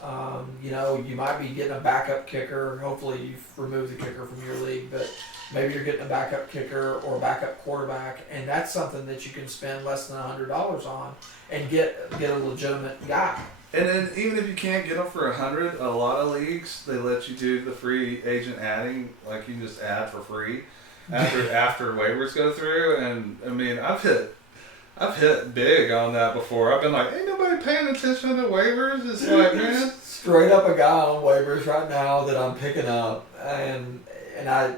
You might be getting a backup kicker. Hopefully, you've removed the kicker from your league, but maybe you're getting a backup kicker or a backup quarterback, and that's something that you can spend less than $100 on and get a legitimate guy. And then even if you can't get them for 100, a lot of leagues they let you do the free agent adding, like you can just add for free after waivers go through. And I mean, I've hit big on that before. I've been like, ain't nobody paying attention to waivers. It's like, man, straight up a guy on waivers right now that I'm picking up, and I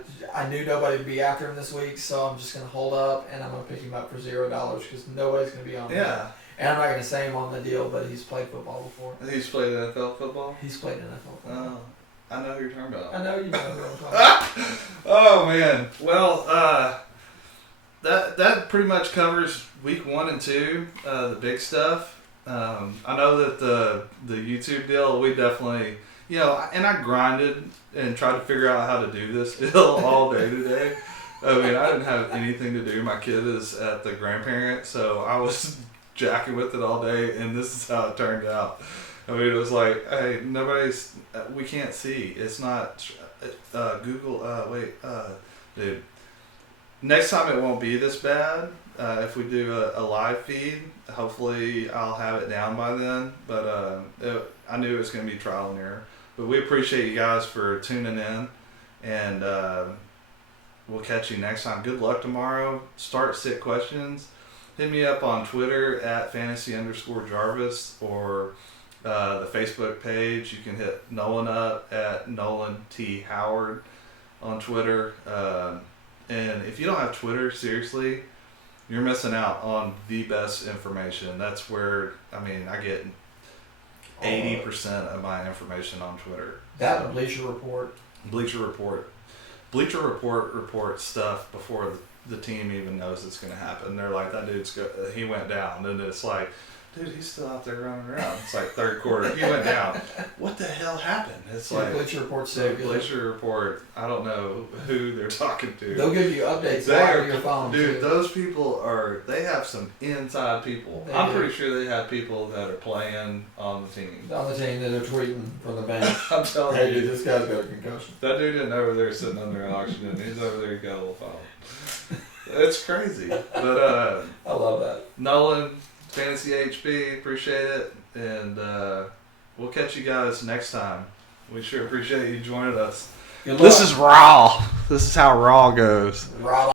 knew nobody would be after him this week, so I'm just gonna hold up and I'm gonna pick him up for $0 because nobody's gonna be on him. Yeah. And I'm not going to say him on the deal, but he's played football before. He's played NFL football? He's played NFL football. Oh, I know who you're talking about. I know you know who I'm talking about. Oh, man. Well, that pretty much covers week 1 and 2, the big stuff. I know that the YouTube deal, we definitely, and I grinded and tried to figure out how to do this deal all day today. I mean, I didn't have anything to do. My kid is at the grandparent, so I was jacking with it all day, and this is how it turned out. I mean, it was like, hey, we can't see. It's not Google. Dude. Next time it won't be this bad. If we do a live feed, hopefully I'll have it down by then. But I knew it was going to be trial and error. But we appreciate you guys for tuning in, and we'll catch you next time. Good luck tomorrow. Start sit questions. Hit me up on Twitter at @fantasy_J.A.R.V.I.S or the Facebook page. You can hit Nolan up at Nolan T. Howard on Twitter. And if you don't have Twitter, seriously, you're missing out on the best information. That's where, I get 80% of my information on Twitter. That Bleacher Report. Bleacher Report reports stuff before the team even knows it's going to happen. They're like, that dude's he went down. And it's like, dude, he's still out there running around. It's like third quarter. He went down. What the hell happened? It's like Bleacher Report. Bleacher Report. I don't know who they're talking to. They'll give you updates on your phone. Dude, too. Those people they have some inside people. I'm pretty sure they have people that are playing on the team. On the team that are tweeting from the bench. I'm telling hey, you. dude, this guy's got a concussion. That dude isn't over there sitting under an oxygen. He's over there got a little phone. It's crazy. But I love that. Nolan, Fantasy HB, appreciate it. And we'll catch you guys next time. We sure appreciate you joining us. This is raw. This is how raw goes. Raw.